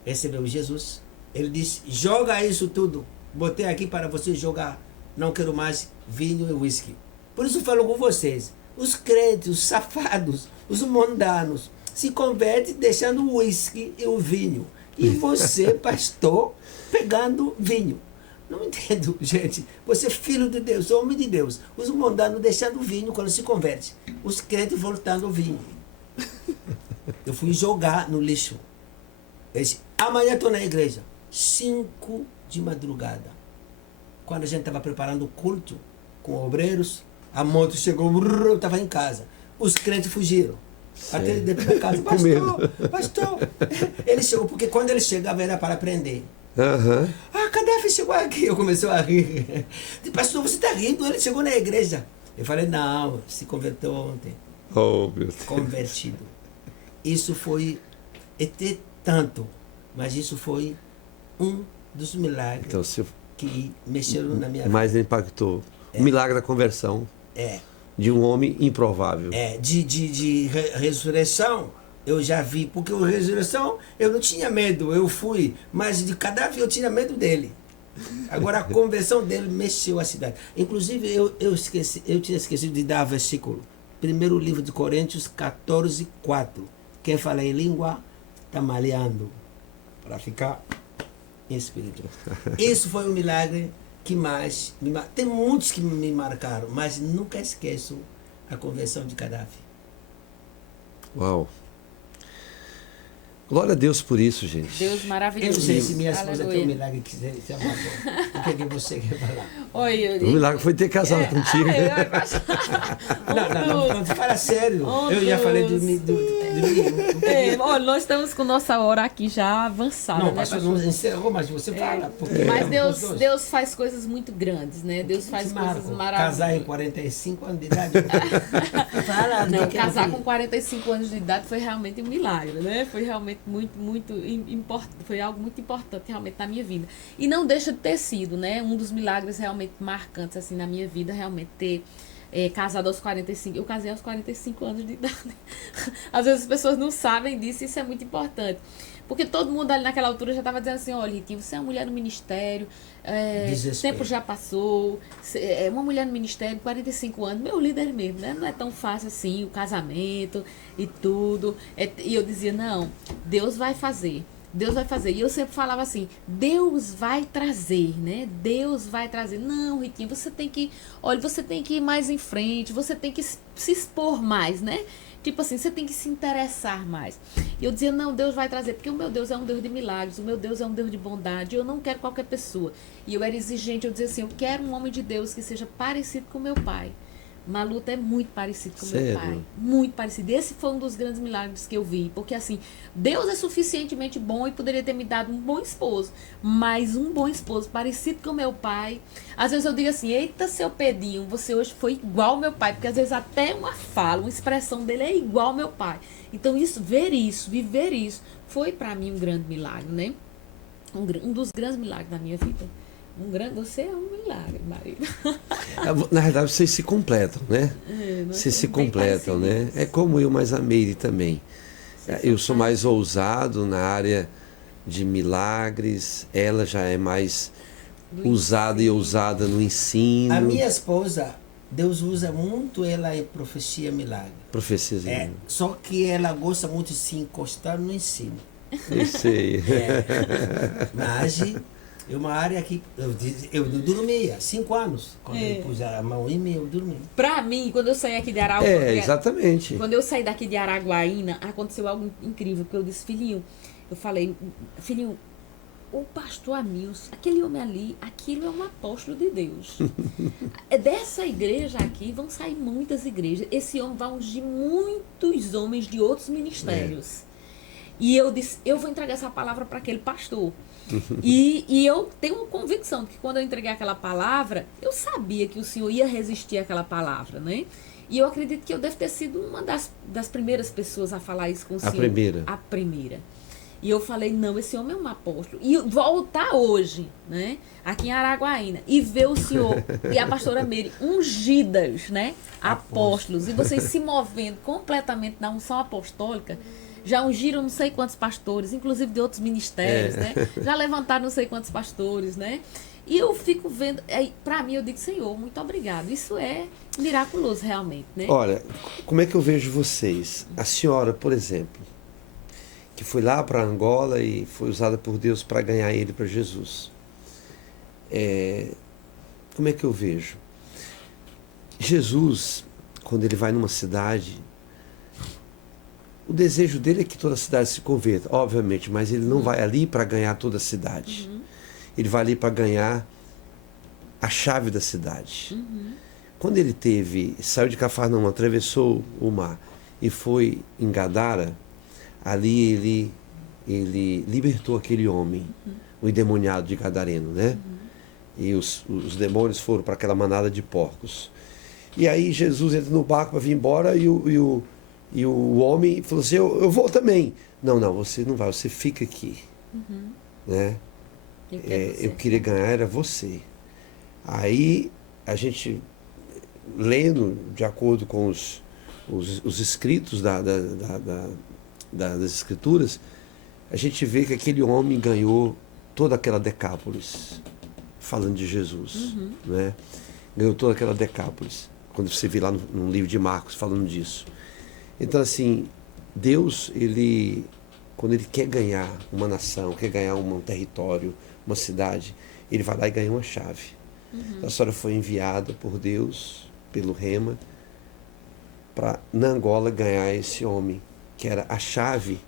Recebeu Jesus. Ele disse, joga isso tudo. Botei aqui para você jogar. Não quero mais vinho e whisky. Por isso falo com vocês. Os crentes, os safados, os mundanos, se convertem deixando o whisky e o vinho. E você, pastor, pegando vinho. Não entendo, gente. Você é filho de Deus, homem de Deus. Os mundanos deixando o vinho quando se converte. Os crentes voltando ao vinho. Eu fui jogar no lixo. Eu disse, amanhã estou na igreja. 5 de madrugada. Quando a gente estava preparando o culto com obreiros, a moto chegou, eu estava em casa. Os crentes fugiram. Até dentro da casa. Com medo. Pastor. Ele chegou, porque quando ele chegava era para prender. Aham. Ah, Gaddafi chegou aqui. Eu comecei a rir. Disse, pastor, você está rindo? Ele chegou na igreja. Eu falei, não, se converteu ontem. Oh, meu Deus. Convertido. Isso foi até tanto, mas isso foi um dos milagres Então, se que mexeram na minha vida. mais impactou. O milagre da conversão É, de um homem improvável. de ressurreição, eu já vi, porque a ressurreição eu não tinha medo, eu fui, mas de Cadáver eu tinha medo dele. Agora a conversão dele mexeu a cidade. Inclusive eu tinha esquecido de dar versículo. Primeiro livro de Coríntios 14:4. Quem fala em língua está maleando para ficar em espírito. Isso foi um milagre que mais tem muitos que me marcaram, mas nunca esqueço a conversão de Cadáver. Uau. Glória a Deus por isso, gente. Deus Eu maravilhoso. não sei se minha esposa tem um Aleluia. milagre que se abatou. O que é que você quer falar? Oi, Yuri. O milagre foi ter casado contigo. Não, fala sério. Oh, eu já falei Deus. de mim. Olha, nós estamos com nossa hora aqui já avançada, Não, né, pastor, pastor? não encerrou, mas você fala. Porque Mas é Deus, gostoso. Deus faz coisas muito grandes, né? Deus faz coisas Casar em maravilhosas. 45 anos de idade. Fala, Não, do que casar eu com vi. 45 anos de idade foi realmente um milagre, né? Foi realmente foi algo muito importante realmente na minha vida. E não deixa de ter sido, né? Um dos milagres realmente marcantes assim na minha vida, realmente ter casado aos 45. Eu casei aos 45 anos de idade. Às vezes as pessoas não sabem disso, isso é muito importante. Porque todo mundo ali naquela altura já estava dizendo assim, olha, Ritinha, você é uma mulher no ministério, o tempo já passou, é uma mulher no ministério, 45 anos, meu líder mesmo, né? Não é tão fácil assim, o casamento e tudo. E eu dizia, não, Deus vai fazer. Deus vai fazer. E eu sempre falava assim, Deus vai trazer, né? Deus vai trazer. Não, Ritinha, você tem que ir mais em frente, você tem que se expor mais, né? Tipo assim, você tem que se interessar mais. E eu dizia, não, Deus vai trazer, porque o meu Deus é um Deus de milagres, o meu Deus é um Deus de bondade, eu não quero qualquer pessoa. E eu era exigente, eu dizia assim, eu quero um homem de Deus que seja parecido com meu pai. Maluta é muito parecido com meu pai. Muito parecido. Esse foi um dos grandes milagres que eu vi. Porque assim, Deus é suficientemente bom e poderia ter me dado um bom esposo. Mas um bom esposo parecido com meu pai. Às vezes eu digo assim, eita, seu Pedinho, você hoje foi igual ao meu pai. Porque às vezes até uma fala, uma expressão dele é igual ao meu pai. Então viver isso, foi pra mim um grande milagre, né? Um dos grandes milagres da minha vida. Você é um milagre, marido. Na verdade, vocês se completam, né? Vocês se completam, né? É como eu, mais a Meire também. Eu sou mais ousado na área de milagres, ela já é mais usada e ousada no ensino. A minha esposa, Deus usa muito ela em profecia milagre. Profecia. Só que ela gosta muito de se encostar no ensino. Eu sei. Mas é uma área que eu dormia 5 anos. Quando eu pus a mão em mim, eu dormi. Pra mim, quando eu saí aqui de Araguaína. Exatamente. Quando eu saí daqui de Araguaína, aconteceu algo incrível. Porque eu disse, filhinho, o pastor Amilson, aquele homem ali, aquilo é um apóstolo de Deus. Dessa igreja aqui vão sair muitas igrejas. Esse homem vai ungir muitos homens de outros ministérios. E eu disse, eu vou entregar essa palavra para aquele pastor. E eu tenho uma convicção de que quando eu entreguei aquela palavra, eu sabia que o Senhor ia resistir àquela palavra, né? E eu acredito que eu devo ter sido uma das primeiras pessoas a falar isso com o Senhor. A primeira. E eu falei, não, esse homem é um apóstolo. E voltar hoje, né, aqui em Araguaína, e ver o Senhor e a pastora Meire ungidas, né, apóstolos, e vocês se movendo completamente na unção apostólica. Já ungiram não sei quantos pastores, inclusive de outros ministérios, né? Já levantaram não sei quantos pastores, né? E eu fico vendo, para mim eu digo, Senhor, muito obrigado. Isso é miraculoso realmente, né? Olha, como é que eu vejo vocês? A senhora, por exemplo, que foi lá para Angola e foi usada por Deus para ganhar ele para Jesus. Como é que eu vejo? Jesus, quando ele vai numa cidade, o desejo dele é que toda a cidade se converta, obviamente, mas ele não vai ali para ganhar toda a cidade. Ele vai ali para ganhar a chave da cidade. Quando ele saiu de Cafarnaum, atravessou o mar e foi em Gadara, ali ele libertou aquele homem, o endemoniado de Gadareno, né? E os demônios foram para aquela manada de porcos. E aí Jesus entra no barco para vir embora e o homem falou assim, eu vou também. Não, você não vai, você fica aqui. Né? Eu queria ganhar, era você. Aí a gente, lendo de acordo com os escritos das escrituras, a gente vê que aquele homem ganhou toda aquela Decápolis, falando de Jesus. Né? Ganhou toda aquela Decápolis, quando você vê lá no livro de Marcos falando disso. Então, assim, Deus, quando ele quer ganhar uma nação, quer ganhar um território, uma cidade, ele vai lá e ganha uma chave. A senhora foi enviada por Deus, pelo Rema, para, na Angola, ganhar esse homem, que era a chave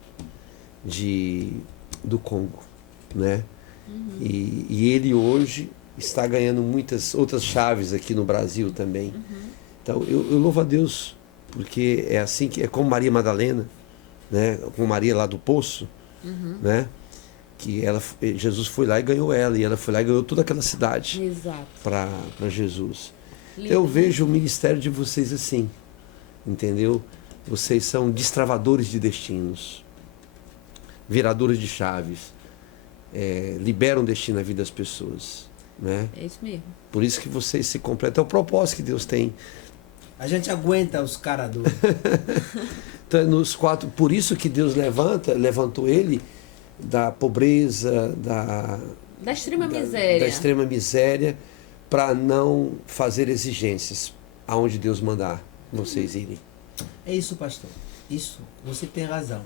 do Congo, né? E ele hoje está ganhando muitas outras chaves aqui no Brasil também. Então, eu louvo a Deus, porque é assim que é como Maria Madalena, né, com Maria lá do poço, né, que Jesus foi lá e ganhou ela, e ela foi lá e ganhou toda aquela cidade para Jesus. Lindo. Eu vejo o ministério de vocês assim, entendeu? Vocês são destravadores de destinos, viradores de chaves, liberam destino na vida das pessoas, né? É isso mesmo. Por isso que vocês se completam, é o propósito que Deus tem. A gente aguenta os caras do... Então, por isso que Deus levantou ele da pobreza, Da extrema da miséria. extrema miséria, para não fazer exigências aonde Deus mandar vocês irem. É isso, pastor. Isso, você tem razão.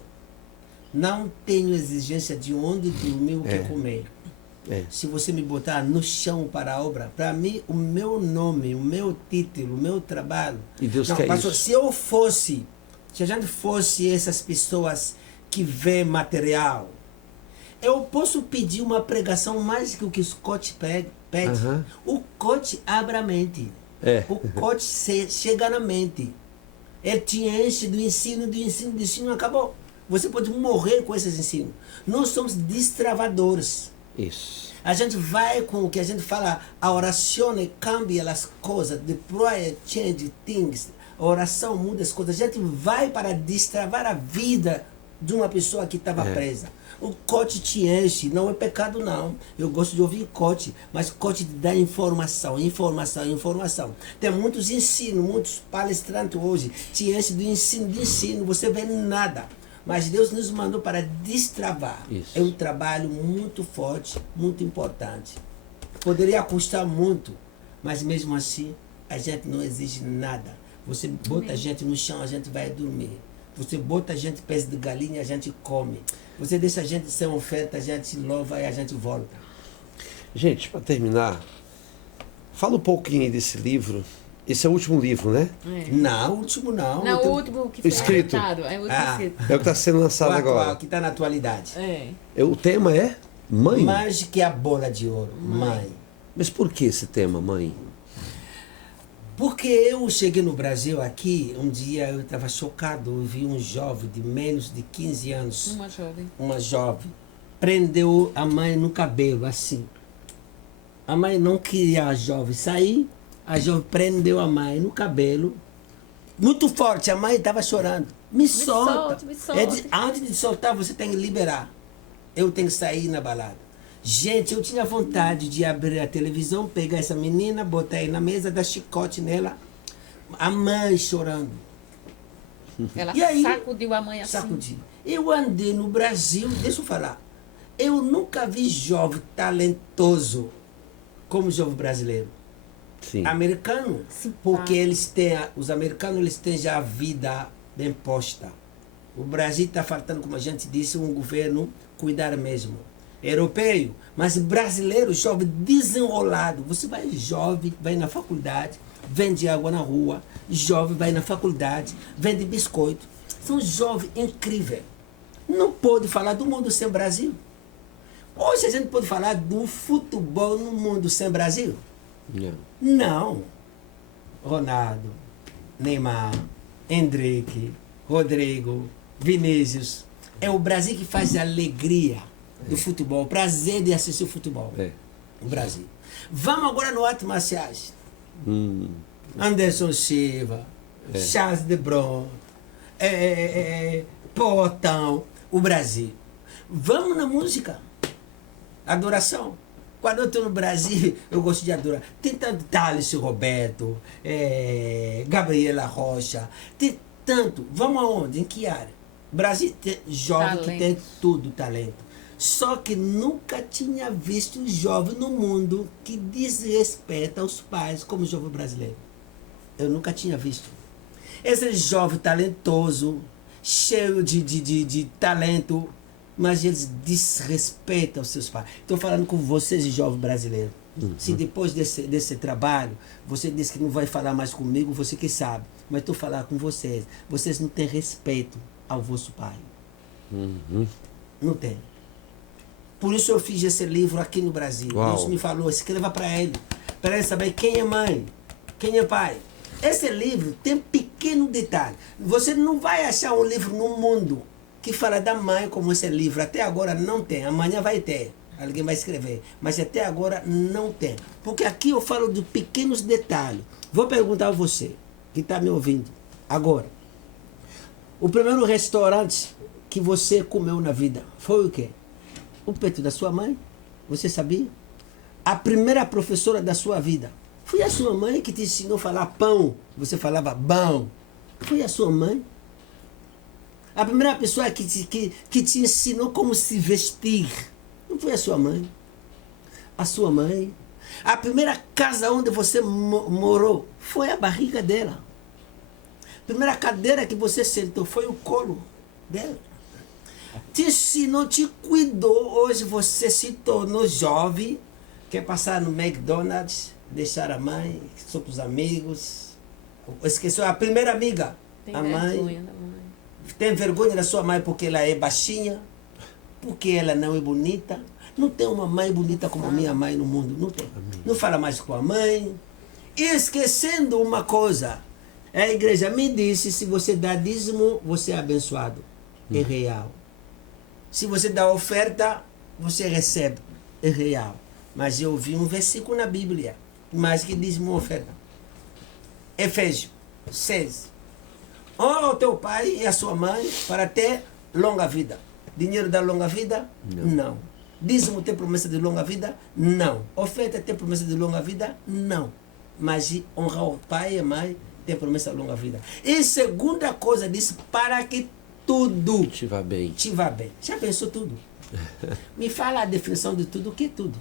Não tenho exigência de onde dormir, o que comer. É. Se você me botar no chão para a obra, para mim, o meu nome, o meu título, o meu trabalho. E Deus Não, quer pastor, isso. se a gente fosse essas pessoas que vê material, eu posso pedir uma pregação mais que o que o Scott pede. Aham. O coach abre a mente. É. O coach chega na mente. Ele te enche do ensino, acabou. Você pode morrer com esses ensinos. Nós somos destravadores. Isso. A gente vai com o que a gente fala, a oração cambia as coisas, the prayer change things. A oração muda as coisas. A gente vai para destravar a vida de uma pessoa que estava presa. O coach te enche, não é pecado não. Eu gosto de ouvir coach, mas coach te dá informação. Tem muitos ensinos, muitos palestrantes hoje, te enche de ensino, você vê nada. Mas Deus nos mandou para destravar. Isso. É um trabalho muito forte, muito importante. Poderia custar muito, mas mesmo assim, a gente não exige nada. Você bota a gente no chão, a gente vai dormir. Você bota a gente pés de galinha, a gente come. Você deixa a gente sem oferta, a gente louva e a gente volta. Gente, para terminar, fala um pouquinho desse livro. Esse é o último livro, né? Não, o último não. Não, o último que foi Escrito. editado. É o último escrito. É o que está sendo lançado O atual, agora. que está na atualidade. O tema é mãe. Mais que a bola de ouro, mãe. Mas por que esse tema, mãe? Porque eu cheguei no Brasil aqui, um dia eu estava chocado, eu vi um jovem de menos de 15 anos, uma jovem, prendeu a mãe no cabelo, assim. A mãe não queria a jovem sair, a jovem prendeu a mãe no cabelo, muito forte, a mãe estava chorando. Me solta. Me solta. Antes de soltar, você tem que liberar. Eu tenho que sair na balada. Gente, eu tinha vontade de abrir a televisão, pegar essa menina, botar aí na mesa, dar chicote nela. A mãe chorando. Ela E aí, sacudiu a mãe assim. Sacudi. Eu andei no Brasil, deixa eu falar. Eu nunca vi jovem talentoso como o jovem brasileiro. Sim. Americano, porque os americanos eles têm já a vida bem posta. O Brasil está faltando, como a gente disse, um governo cuidar mesmo. Europeu, mas brasileiro, jovem desenrolado. Você vai jovem, vai na faculdade, vende água na rua, jovem vai na faculdade, vende biscoito. São jovens incríveis. Não pode falar do mundo sem Brasil. Hoje a gente pode falar do futebol no mundo sem Brasil? Não. Não. Ronaldo, Neymar, Henrique, Rodrigo, Vinícius. É o Brasil que faz a alegria do futebol, o prazer de assistir o futebol. O Brasil. Vamos agora no artes marciais. Anderson Silva, Charles de Bron, Portão, o Brasil. Vamos na música. Adoração. Quando eu estou no Brasil, eu gosto de adorar. Tem tanto Thales Roberto, Gabriela Rocha, tem tanto. Vamos aonde? Em que área? Brasil tem jovem que tem tudo talento. Só que nunca tinha visto um jovem no mundo que desrespeita os pais como o jovem brasileiro. Eu nunca tinha visto. Esse jovem talentoso, cheio de talento, mas eles desrespeitam os seus pais. Estou falando com vocês, jovem brasileiro. Se depois desse trabalho, você diz que não vai falar mais comigo, você que sabe. Mas estou falando com vocês. Vocês não têm respeito ao vosso pai. Não tem. Por isso eu fiz esse livro aqui no Brasil. Uau. Deus me falou, escreva para ele saber quem é mãe, quem é pai. Esse livro tem pequeno detalhe. Você não vai achar um livro no mundo que fala da mãe como esse livro. Até agora não tem. Amanhã vai ter. Alguém vai escrever. Mas até agora não tem. Porque aqui eu falo de pequenos detalhes. Vou perguntar a você, que está me ouvindo agora. O primeiro restaurante que você comeu na vida foi o quê? O peito da sua mãe? Você sabia? A primeira professora da sua vida foi a sua mãe que te ensinou a falar pão. Você falava bom. Foi a sua mãe. A primeira pessoa que te ensinou como se vestir não foi a sua mãe. A sua mãe. A primeira casa onde você morou foi a barriga dela. A primeira cadeira que você sentou foi o colo dela. Te ensinou, te cuidou. Hoje você se tornou jovem, quer passar no McDonald's, deixar a mãe, só para os amigos. Esqueceu a primeira amiga, Tem a vergonha mãe. da mãe. Tem vergonha da sua mãe porque ela é baixinha, porque ela não é bonita. Não tem uma mãe bonita como a minha mãe no mundo, não tem. Não fala mais com a mãe. E esquecendo uma coisa, a igreja me disse, se você dá dízimo, você é abençoado. É real. Se você dá oferta, você recebe. É real. Mas eu vi um versículo na Bíblia, mais que dízimo oferta. Efésios 6. Honra o teu pai e a sua mãe para ter longa vida. Dinheiro dá longa vida? Não. Dízimo tem promessa de longa vida? Não. Oferta tem promessa de longa vida? Não. Mas honrar o pai e a mãe tem promessa de longa vida. E segunda coisa diz, para que tudo Te vá bem. te vá bem. Já pensou tudo? Me fala a definição de tudo. O que é tudo?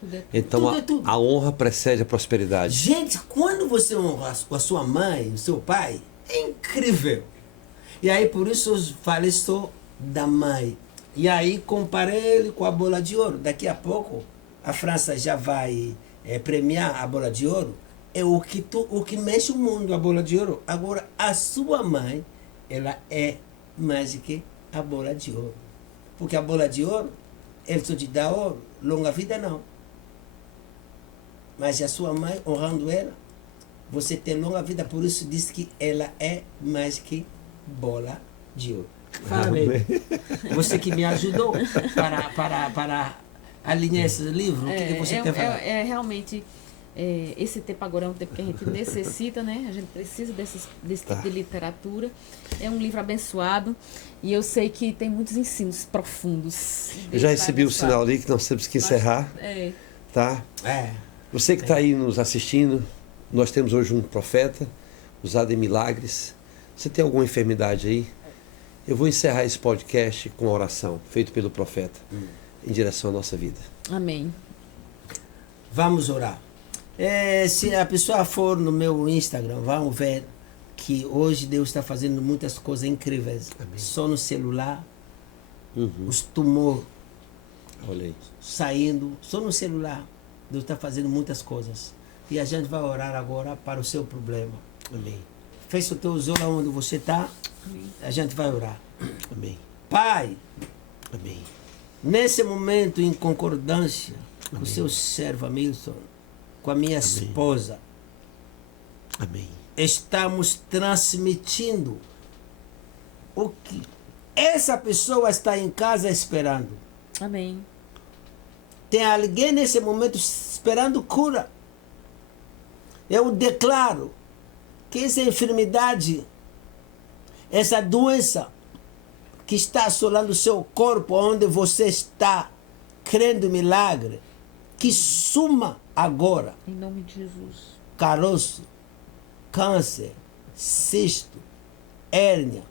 Tudo é Então Tudo é tudo. a honra precede a prosperidade. Gente, quando você honra a sua mãe, o seu pai, é incrível. E aí, por isso, eu falei só da mãe. E aí, comparei ele com a bola de ouro. Daqui a pouco, a França já vai premiar a bola de ouro. É o que mexe o mundo, a bola de ouro. Agora, a sua mãe, ela é mais do que a bola de ouro. Porque a bola de ouro, ele só te dá ouro, longa vida não. Mas a sua mãe, honrando ela, você tem longa vida, por isso diz que ela é mais que bola de ouro. Fala bem. Você que me ajudou para alinhar esse livro, o que você tem a falar? Realmente, esse tempo agora é um tempo que a gente necessita, né? A gente precisa desse tipo de literatura. É um livro abençoado e eu sei que tem muitos ensinos profundos. Eu já Deus vai recebi o abençoar. sinal ali que nós temos que encerrar, tá? Você que está aí nos assistindo, nós temos hoje um profeta usado em milagres. Você tem alguma enfermidade aí? Eu vou encerrar esse podcast com uma oração feita pelo profeta em direção à nossa vida. Amém. Vamos orar. Se a pessoa for no meu Instagram, vamos ver que hoje Deus está fazendo muitas coisas incríveis. Amém. Só no celular, Uhum. os tumores Olha aí. saindo, só no celular. Deus está fazendo muitas coisas. E a gente vai orar agora para o seu problema. Amém. Feche os teus olhos onde você está. Amém. A gente vai orar. Amém. Pai, Amém. nesse momento, em concordância com o Amém. seu servo Hamilton, com a minha esposa, Amém. estamos transmitindo o que essa pessoa está em casa esperando. Amém. Tem alguém nesse momento esperando cura. Eu declaro que essa enfermidade, essa doença que está assolando o seu corpo, onde você está crendo em milagre, que suma agora. Em nome de Jesus. Caroço, câncer, cisto, hérnia,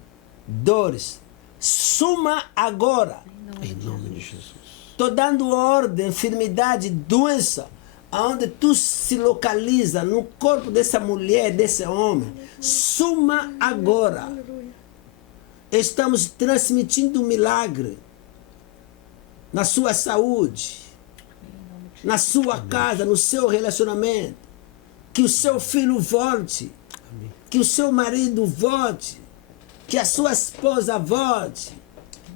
dores, suma agora. Em nome de Jesus. Estou dando ordem, enfermidade, doença, aonde tu se localiza no corpo dessa mulher, desse homem, suma agora. Estamos transmitindo um milagre na sua saúde, na sua casa, no seu relacionamento. Que o seu filho volte, que o seu marido volte, que a sua esposa volte,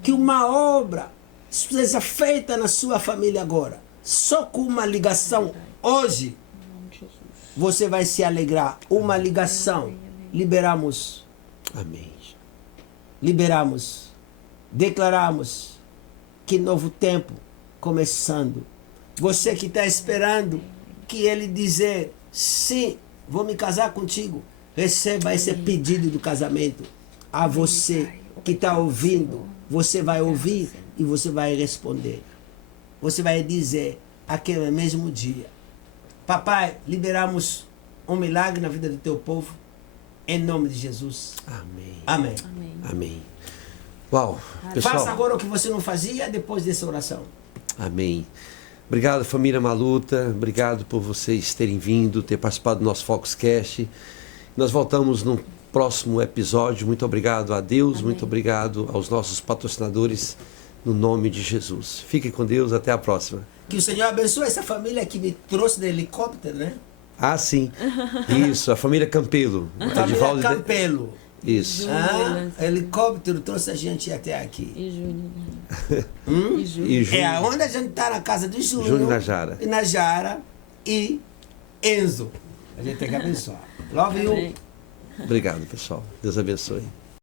que uma obra seja feita na sua família agora. Só com uma ligação hoje Em nome de Jesus. você vai se alegrar. Uma ligação. Liberamos, Amém. liberamos, declaramos que novo tempo começando. Você que está esperando que ele dizer sim, vou me casar contigo, receba esse pedido do casamento. A você que está ouvindo, você vai ouvir e você vai responder. Você vai dizer aquele mesmo dia: papai, liberamos um milagre na vida do teu povo. Em nome de Jesus. Amém. Amém. Amém. Amém. Uau, pessoal. Faça agora o que você não fazia depois dessa oração. Amém. Obrigado, família Maluta. Obrigado por vocês terem vindo, ter participado do nosso Foxcast. Nós voltamos no próximo episódio. Muito obrigado a Deus, Amém. muito obrigado aos nossos patrocinadores, no nome de Jesus. Fiquem com Deus, até a próxima. Que o Senhor abençoe essa família que me trouxe de helicóptero, né? Ah, sim. Isso, a família Campelo. Família Edivaldo de- Campelo. Isso. Helicóptero trouxe a gente até aqui. E Júnior. Hum? E Júnior. E Júnior, É aonde a gente está na casa do Júnior. Júnior Najara. E Najara e Enzo. A gente tem que abençoar. Love you. Amém. Obrigado, pessoal. Deus abençoe.